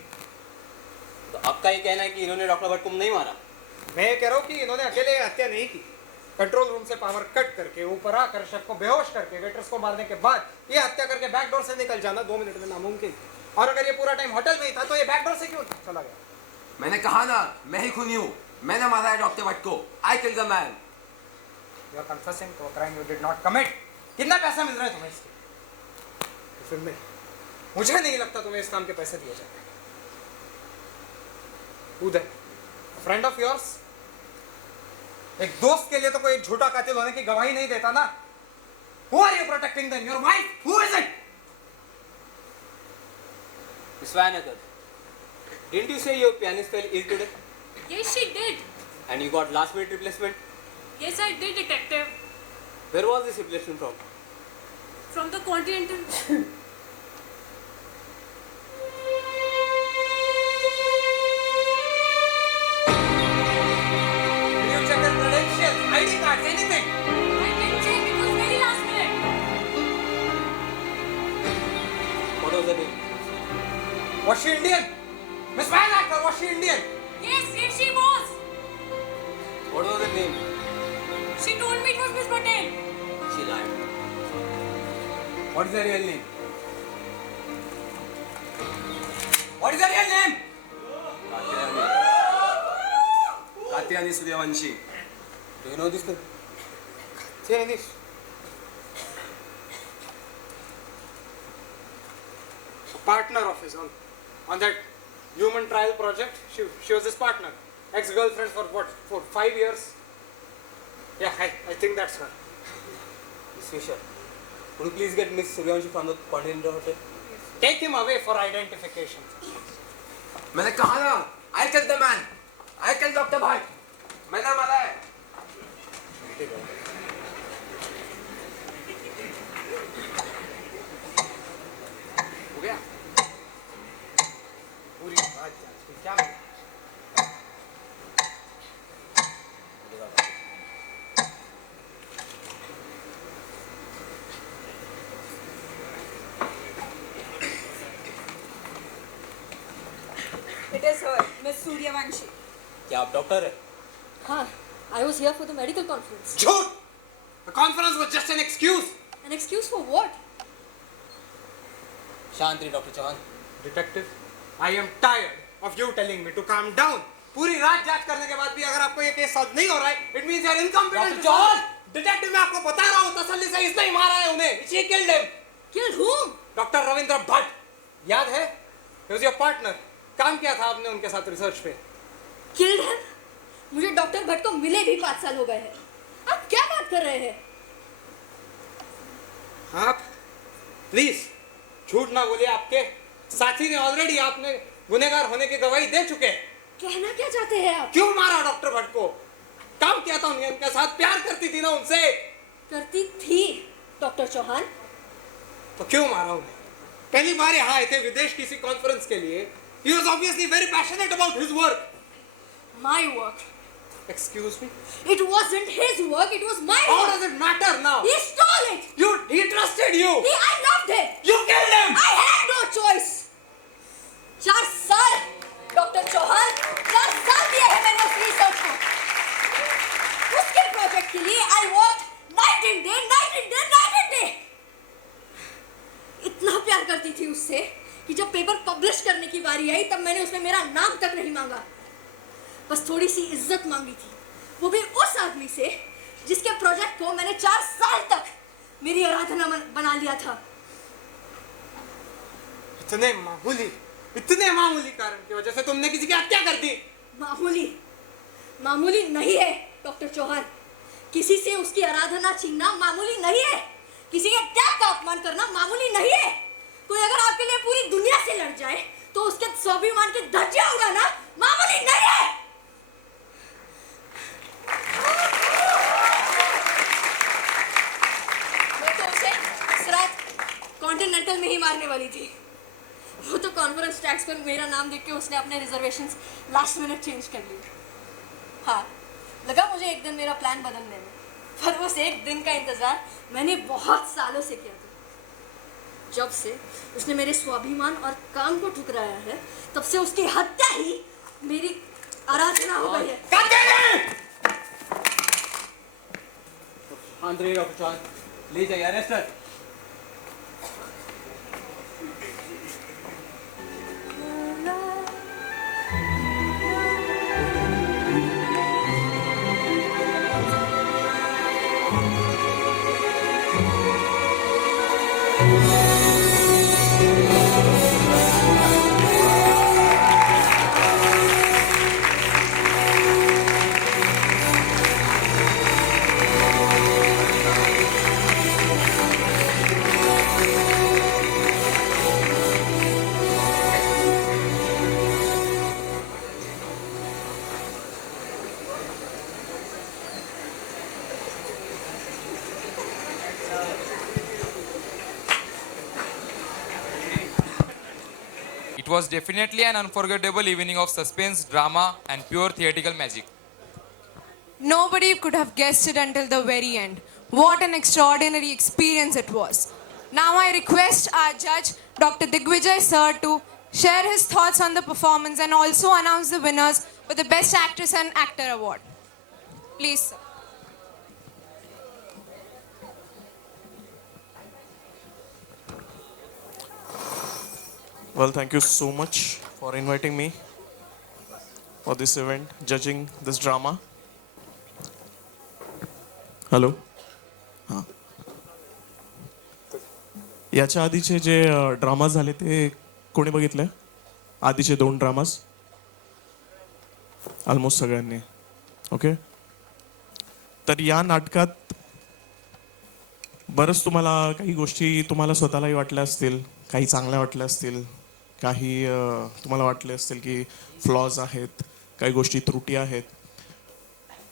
तो आपका ये कहना है कि इन्होंने डॉक्टर भट्ट को नहीं मारा? मैं ये कह रहा हूँ कि इन्होंने अकेले हत्या नहीं की। कंट्रोल रूम से पावर कट करके ऊपर आकर शेफ को बेहोश करके वेटर्स को मारने के बाद ये हत्या करके बैक डोर से निकल जाना 2 मिनट में नामुमकिन। और अगर ये पूरा टाइम होटल में ही था तो ये बैक डोर से क्यों चला गया? मैंने कहा ना, मैं ही खूनी हूँ। मैंने मारा है डॉक्टर भट्ट को। I killed the man. You are confessing to a crime you did not commit. कितना पैसा मिल रहा है तुम्हें इसके? तो फिर मैं, मुझे नहीं लगता तुम्हें इस काम के पैसे दिए जाते। उदय, फ्रेंड ऑफ योर्स, एक दोस्त के लिए तो कोई झूठा कातिल होने की गवाही नहीं देता ना। Who are you protecting then? Your wife? Who is it? Miss Vanagar, didn't you say your pianist fell ill today? Yes, she did. And you got last minute replacement? Yes, I did, detective. Where was this replacement from? From the Continental. Did you check her credentials, ID cards, anything? I didn't check. It was very last minute. What was the name? Was she Indian? Miss Vanagar, was she Indian? Yes, yes, she was. What was the name? She told me it was Miss Patel. She lied. What is the real name? What is the real name? Katyayani Suryavanshi. Do you know this thing? Chinese. A partner of his on that human trial project. She was his partner, ex-girlfriend for what? For 5 years. Yeah, I think that's her. Miss Fisher, could you please get Miss Suryavanshi from the Continental Hotel? Take him away for identification. मैंने कहा ना, I killed the man. I killed Dr. Bhatt. मैंने मारा है. हो गया? पूरी बात जान क्या मिला? It is her, Miss Suryavanshi. क्या आप डॉक्टर है? हाँ, I was here for the medical conference. झूठ! The conference was just an excuse. An excuse for what? शांत रहिए doctor Chauhan. Detective, I am tired of you telling me to calm down. पूरी रात जांच करने के बाद भी अगर आपको ये केस सॉल्व नहीं हो रहा है, it means you are incompetent. Doctor Chauhan! Detective मैं आपको बता रहा हूँ तसल्ली से, इसने ही मारा है उन्हें. She killed him. Killed whom? Doctor Ravindra Bhatt. याद है? He was your partner. काम किया था आपने उनके साथ रिसर्च पे. Killed him? मुझे डॉक्टर भट्ट को मिले भी 5 साल हो गए हैं. आप क्या बात कर रहे हैं? आप प्लीज झूठ ना बोलिए. आपके साथी ने ऑलरेडी आपने गुनहगार होने की गवाही दे चुके हैं. कहना क्या चाहते हैं आप? क्यों मारा डॉक्टर भट्ट को? काम किया था उनके साथ, प्यार करती थी ना उनसे. करती थी डॉक्टर चौहान. तो क्यों मारा उन्हें? पहली बार यहाँ आए थे विदेश किसी कॉन्फ्रेंस के लिए. He was obviously very passionate about his work. My work. Excuse me? It wasn't his work, it was my How work. does it matter now? He stole it. He trusted you. I loved him. You killed him. I had no choice. 4 साल doctor Chauhan, 4 साल दिए हैं मैंने उस research को. उसके project के लिए I worked night and day, night and day, night and day. इतना प्यार करती थी उससे कि जब पेपर पब्लिश करने की बारी आई तब मैंने उसमें मेरा नाम तक नहीं मांगा. बस थोड़ी सी इज्जत मांगी थी, वो भी उस आदमी से जिसके प्रोजेक्ट को मैंने 4 साल तक मेरी आराधना बना लिया था. इतने मामूली कारण की वजह से तुमने किसी की हत्या कर दी. मामूली नहीं है डॉक्टर चौहान. किसी से उसकी आराधना छीनना मामूली नहीं है. किसी के त्याग का अपमान करना मामूली नहीं है. कोई अगर आपके लिए पूरी दुनिया से लड़ जाए तो उसके स्वाभिमान की धज्जियां उड़ाना मामूली नहीं है. मैं तो उसे इस रात कॉन्टिनेंटल में ही मारने वाली थी. वो तो कॉन्फ्रेंस टैक्स पर मेरा नाम देख के उसने अपने रिजर्वेशंस लास्ट मिनट चेंज कर लिए. हाँ, लगा मुझे एक दिन मेरा प्लान बदलने में, पर उस एक दिन का इंतजार मैंने बहुत सालों से किया था. जब से उसने मेरे स्वाभिमान और काम को ठुकराया है, तब से उसकी हत्या ही मेरी आराधना हो गई है. On 3, Dr. Chan. Please, arrest her. It was definitely an unforgettable evening of suspense, drama, and pure theatrical magic. Nobody could have guessed it until the very end. What an extraordinary experience it was. Now I request our judge, Dr. Digvijay sir, to share his thoughts on the performance and also announce the winners for the Best Actress and Actor Award. Please, sir. Well, thank you so much for inviting me for this event, judging this drama. Hello हां याच्या आधीचे जे dramas झाले ते कोणी बघितले आधीचे 2 dramas almost सगळ्यांनी okay तर या नाटकात बरंच तुम्हाला काही गोष्टी तुम्हाला स्वतःलाही वाटल्या असतील काही चांगल्या वाटल्या असतील काही तुम्हाला वाटले असतील की फ्लॉज आहेत काही गोष्टी त्रुटी आहेत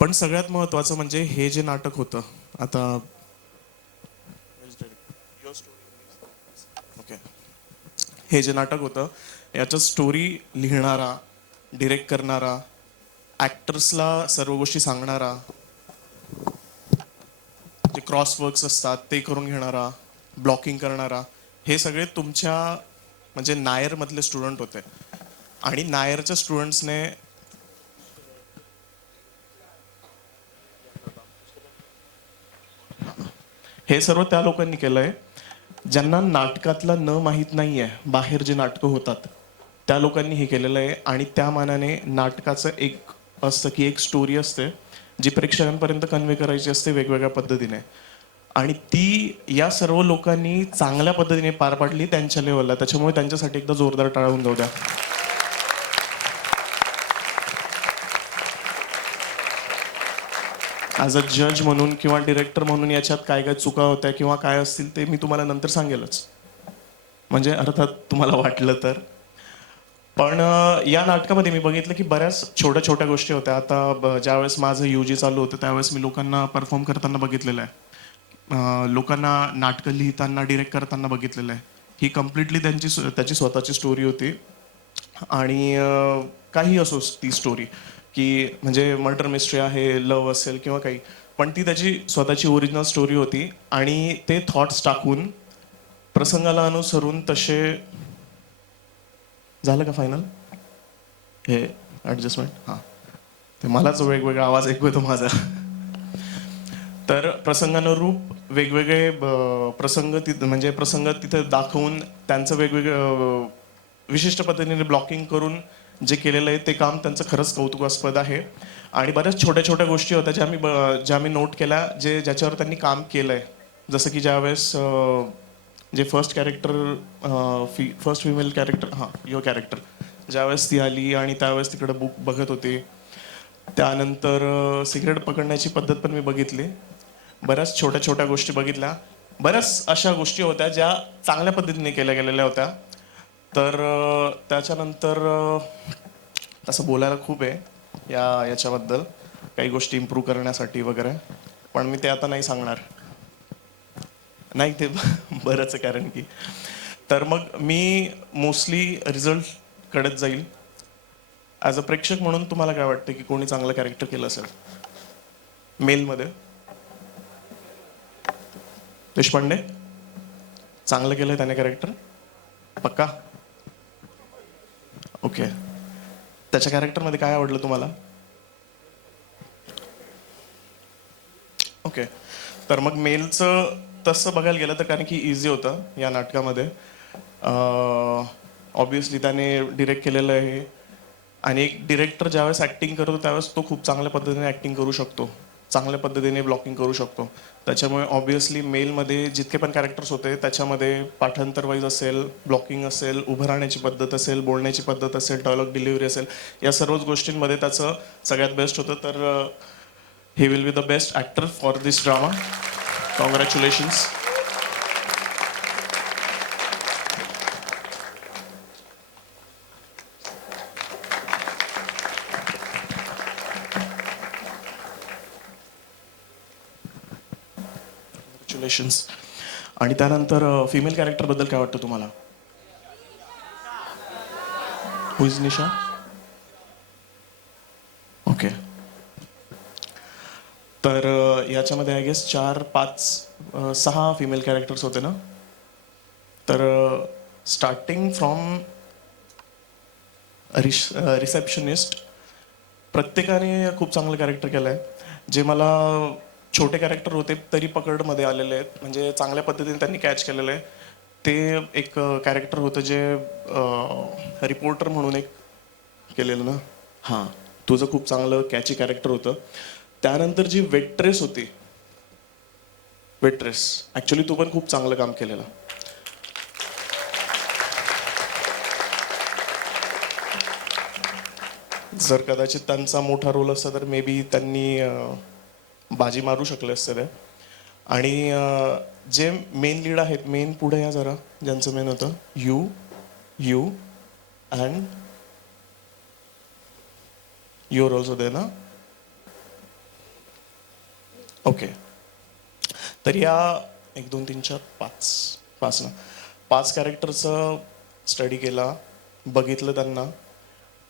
पण सगळ्यात महत्त्वाचं म्हणजे हे जे नाटक होतं आता ओके हे जे नाटक होतं याचं स्टोरी लिहिणारा डिरेक्ट करणारा ॲक्टर्सला सर्व गोष्टी सांगणारा जे क्रॉसवर्क्स असतात ते करून घेणारा ब्लॉकिंग करणारा हे सगळे तुमच्या म्हणजे नायरमधले स्टुडंट होते आणि नायरच्या स्टुडंट्सने हे सर्व त्या लोकांनी केलंय ज्यांना नाटकातलं न माहीत नाहीये बाहेर जे नाटकं होतात त्या लोकांनी हे केलेलं आहे आणि त्या मानाने नाटकाचं एक असतं की एक स्टोरी असते जी प्रेक्षकांपर्यंत कन्वे करायची असते वेगवेगळ्या पद्धतीने आणि ती या सर्व लोकांनी चांगल्या पद्धतीने पार पाडली त्यांच्या लेवलला त्याच्यामुळे त्यांच्यासाठी एकदा जोरदार टाळून जाऊ द्या ॲज अ जज म्हणून किंवा डिरेक्टर म्हणून याच्यात काय काय चुका होत्या किंवा काय असतील ते मी तुम्हाला नंतर सांगेलच म्हणजे अर्थात तुम्हाला वाटलं तर पण या नाटकामध्ये मी बघितलं की बऱ्याच छोट्या छोट्या गोष्टी होत्या आता ज्यावेळेस माझं UG चालू होतं त्यावेळेस मी लोकांना परफॉर्म करताना बघितलेलं आहे लोकांना नाटकं लिहिताना डिरेक्ट करताना बघितलेलं आहे ही कम्प्लिटली त्याची स्वतःची स्टोरी होती आणि काही असो ती स्टोरी की म्हणजे मर्डर मिस्ट्री आहे लव असेल किंवा काही पण ती त्याची स्वतःची ओरिजिनल स्टोरी होती आणि ते थॉट्स टाकून प्रसंगाला अनुसरून तसे झालं का फायनल हे ॲडजस्टमेंट हां ते मलाच वेगवेगळा आवाज ऐकू येतो माझा तर प्रसंगानुरूप वेगवेगळे प्रसंग म्हणजे प्रसंग तिथे दाखवून त्यांचं वेगवेगळं विशिष्ट पद्धतीने ब्लॉकिंग करून जे केलेलं आहे ते काम त्यांचं खरंच कौतुकास्पद आहे आणि बऱ्याच छोट्या छोट्या गोष्टी होत्या ज्या मी नोट केल्या ज्याच्यावर त्यांनी काम केलं आहे जसं की ज्यावेळेस जे फर्स्ट फिमेल कॅरेक्टर हां युअर कॅरेक्टर ज्यावेळेस ती आली आणि त्यावेळेस तिकडं बुक बघत होते त्यानंतर सिगरेट पकडण्याची पद्धत पण मी बघितली बऱ्याच छोट्या छोट्या गोष्टी बघितल्या बऱ्याच अशा गोष्टी होत्या ज्या चांगल्या पद्धतीने केल्या गेलेल्या होत्या तर त्याच्यानंतर तसं बोलायला खूप आहे याच्याबद्दल काही गोष्टी इम्प्रूव्ह करण्यासाठी वगैरे पण मी ते आता नाही सांगणार नाही ते बरंच आहे कारण की तर मग मी मोस्टली रिझल्टकडेच जाईल ॲज अ प्रेक्षक म्हणून तुम्हाला काय वाटतं की कोणी चांगलं कॅरेक्टर केलं असेल मेलमध्ये देशपांडे चांगलं केलं त्याने कॅरेक्टर पक्का ओके त्याच्या कॅरेक्टरमध्ये काय आवडलं तुम्हाला ओके तर मग मेलचं तसं बघायला गेलं तर कारण की इझी होतं या नाटकामध्ये. ऑब्विसली त्याने डिरेक्ट केलेलं आहे आणि एक डिरेक्टर ज्यावेळेस ॲक्टिंग करतो त्यावेळेस तो खूप चांगल्या पद्धतीने ॲक्टिंग करू शकतो, चांगल्या पद्धतीने ब्लॉकिंग करू शकतो. त्याच्यामुळे ऑब्विसली मेलमध्ये जितके पण कॅरेक्टर्स होते त्याच्यामध्ये पाठांतर वाईज असेल, ब्लॉकिंग असेल, उभं राहण्याची पद्धत असेल, बोलण्याची पद्धत असेल, डायलॉग डिलिव्हरी असेल, या सर्वच गोष्टींमध्ये त्याचं सगळ्यात बेस्ट होतं. तर he will be the best actor for this drama. Congratulations. Congratulations. आणि त्यानंतर फिमेल कॅरेक्टर बद्दल काय वाटतं तुम्हाला? Who is Nisha? ओके. तर याच्यामध्ये आय गेस 4, 5, 6 फिमेल कॅरेक्टर्स होते ना. तर स्टार्टिंग फ्रॉम रिसेप्शनिस्ट प्रत्येकाने खूप चांगलं कॅरेक्टर केलं आहे. जे मला छोटे कॅरेक्टर होते तरी पकडमध्ये आलेले आहेत, म्हणजे चांगल्या पद्धतीने त्यांनी कॅच केलेलं आहे. ते एक कॅरेक्टर होतं जे रिपोर्टर म्हणून एक केलेलं ना. हां, तुझं खूप चांगलं कॅची कॅरेक्टर होतं. त्यानंतर जी वेट्रेस होती, वेट्रेस ॲक्च्युली तू पण खूप चांगलं काम केलेलं. जर कदाचित त्यांचा मोठा रोल असता तर मे बी त्यांनी बाजी मारू शकले असते ते. आणि जे मेन लीड आहेत, मेन पुढे या जरा, ज्यांचं मेन होतं you and your also they ना. ओके. तर या 1, 2, 3, 4, 5 ना, 5 कॅरेक्टरचं स्टडी केला, बघितलं त्यांना.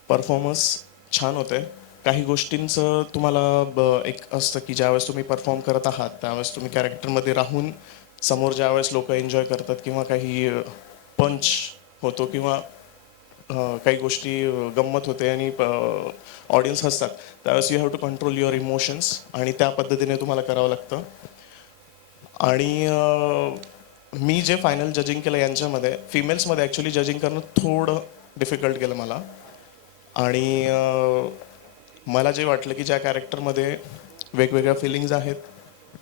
परफॉर्मन्स छान होते. काही गोष्टींचं तुम्हाला एक असतं की ज्यावेळेस तुम्ही परफॉर्म करत आहात त्यावेळेस तुम्ही कॅरेक्टरमध्ये राहून समोर ज्यावेळेस लोक एन्जॉय करतात किंवा काही पंच होतो किंवा काही गोष्टी गंमत होते आणि ऑडियन्स हसतात, त्यावेळेस you have to control your emotions आणि त्या पद्धतीने तुम्हाला करावं लागतं. आणि मी जे फायनल जजिंग केलं यांच्यामध्ये, फिमेल्समध्ये ॲक्च्युली जजिंग करणं थोडं डिफिकल्ट गेलं मला. आणि मला जे वाटलं की ज्या कॅरेक्टरमध्ये वेगवेगळ्या फिलिंग्ज आहेत,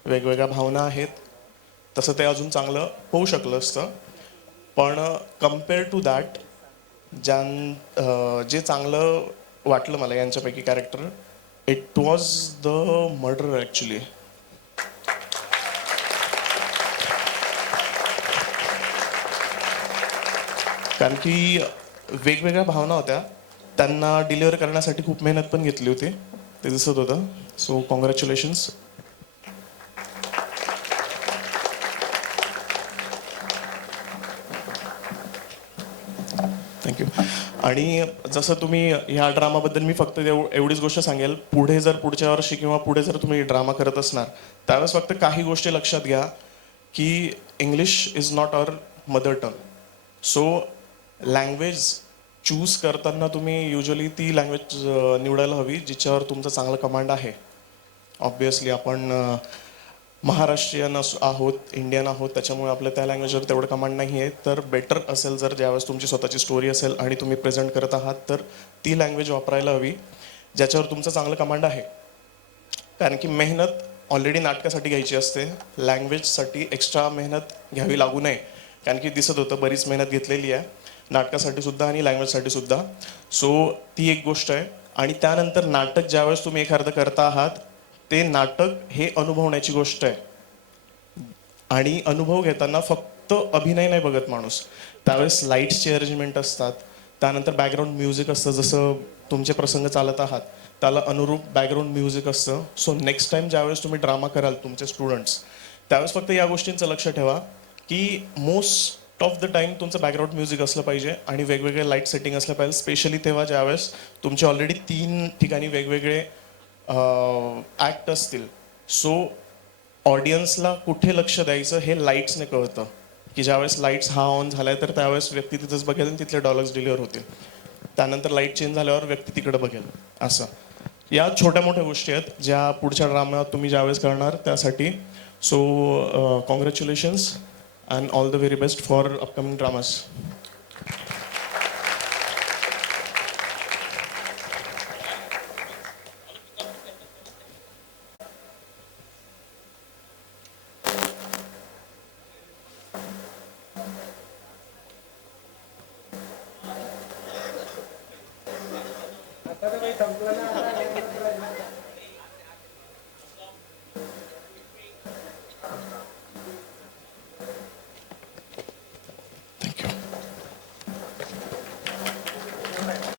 वेगवेगळ्या भावना आहेत, तसं ते अजून चांगलं होऊ शकलं असतं. पण कम्पेअर टू दॅट जे चांगलं वाटलं मला यांच्यापैकी character, it was the murder actually. कारण की वेगवेगळ्या भावना होत्या, त्यांना डिलिव्हर करण्यासाठी खूप मेहनत पण घेतली होती, ते दिसत होतं. सो कॉंग्रॅच्युलेशन्स. थँक्यू. आणि जसं तुम्ही ह्या ड्रामाबद्दल मी फक्त एवढीच गोष्ट सांगेल, पुढे जर पुढच्या वर्षी किंवा पुढे जर तुम्ही ड्रामा करत असणार त्यावेळेस फक्त काही गोष्टी लक्षात घ्या की English is not our mother tongue. So language choose करताना तुम्ही युजली ती लँग्वेज निवडायला हवी जिच्यावर तुमचं चांगलं कमांड आहे. ऑब्वियसली आपण महाराष्ट्रीयन आहोत, इंडियन आहोत, त्याच्यामुळे आपलं त्या लँग्वेजवर तेवढं कमांड नाही आहे. तर बेटर असेल जर ज्यावेळेस तुमची स्वतःची स्टोरी असेल आणि तुम्ही प्रेझेंट करत आहात तर ती लँग्वेज वापरायला हवी ज्याच्यावर तुमचं चांगलं कमांड आहे. कारण की मेहनत ऑलरेडी नाटकासाठी घ्यायची असते, लँग्वेजसाठी एक्स्ट्रा मेहनत घ्यावी लागू नये. कारण की दिसत होतं बरीच मेहनत घेतलेली आहे नाटकासाठी सुद्धा आणि लँग्वेजसाठी सुद्धा. सो ती एक गोष्ट आहे. आणि त्यानंतर नाटक ज्यावेळेस तुम्ही एखादं करता आहात ते नाटक हे अनुभवण्याची गोष्ट आहे. आणि अनुभव घेताना फक्त अभिनय नाही बघत माणूस, त्यावेळेस लाईट्सचे अरेंजमेंट असतात, त्यानंतर बॅकग्राऊंड म्युझिक असतं. जसं तुमचे प्रसंग चालत आहात त्याला अनुरूप बॅकग्राऊंड म्युझिक असतं. सो नेक्स्ट टाईम ज्यावेळेस तुम्ही ड्रामा कराल तुमचे स्टुडंट्स, त्यावेळेस फक्त या गोष्टींचं लक्ष ठेवा की मोस्ट ऑफ द टाईम तुमचं बॅकग्राऊंड म्युझिक असलं पाहिजे आणि वेगवेगळे लाईट सेटिंग असलं पाहिजे. स्पेशली तेव्हा ज्यावेळेस तुमचे ऑलरेडी 3 ठिकाणी वेगवेगळे ॲक्ट असतील. सो ऑडियन्सला कुठे लक्ष द्यायचं हे लाईट्सने कळतं की ज्यावेळेस लाईट्स हा ऑन झालाय तर त्यावेळेस व्यक्ती तिथंच बघेल आणि तिथले डायलॉग्स डिलिव्हर होतील. त्यानंतर लाईट चेंज झाल्यावर व्यक्ती तिकडे बघेल. असं या छोट्या मोठ्या गोष्टी आहेत ज्या पुढच्या ड्रामात तुम्ही ज्यावेळेस करणार त्यासाठी So congratulations and all the very best for upcoming dramas. आता तर काही संपलं ना.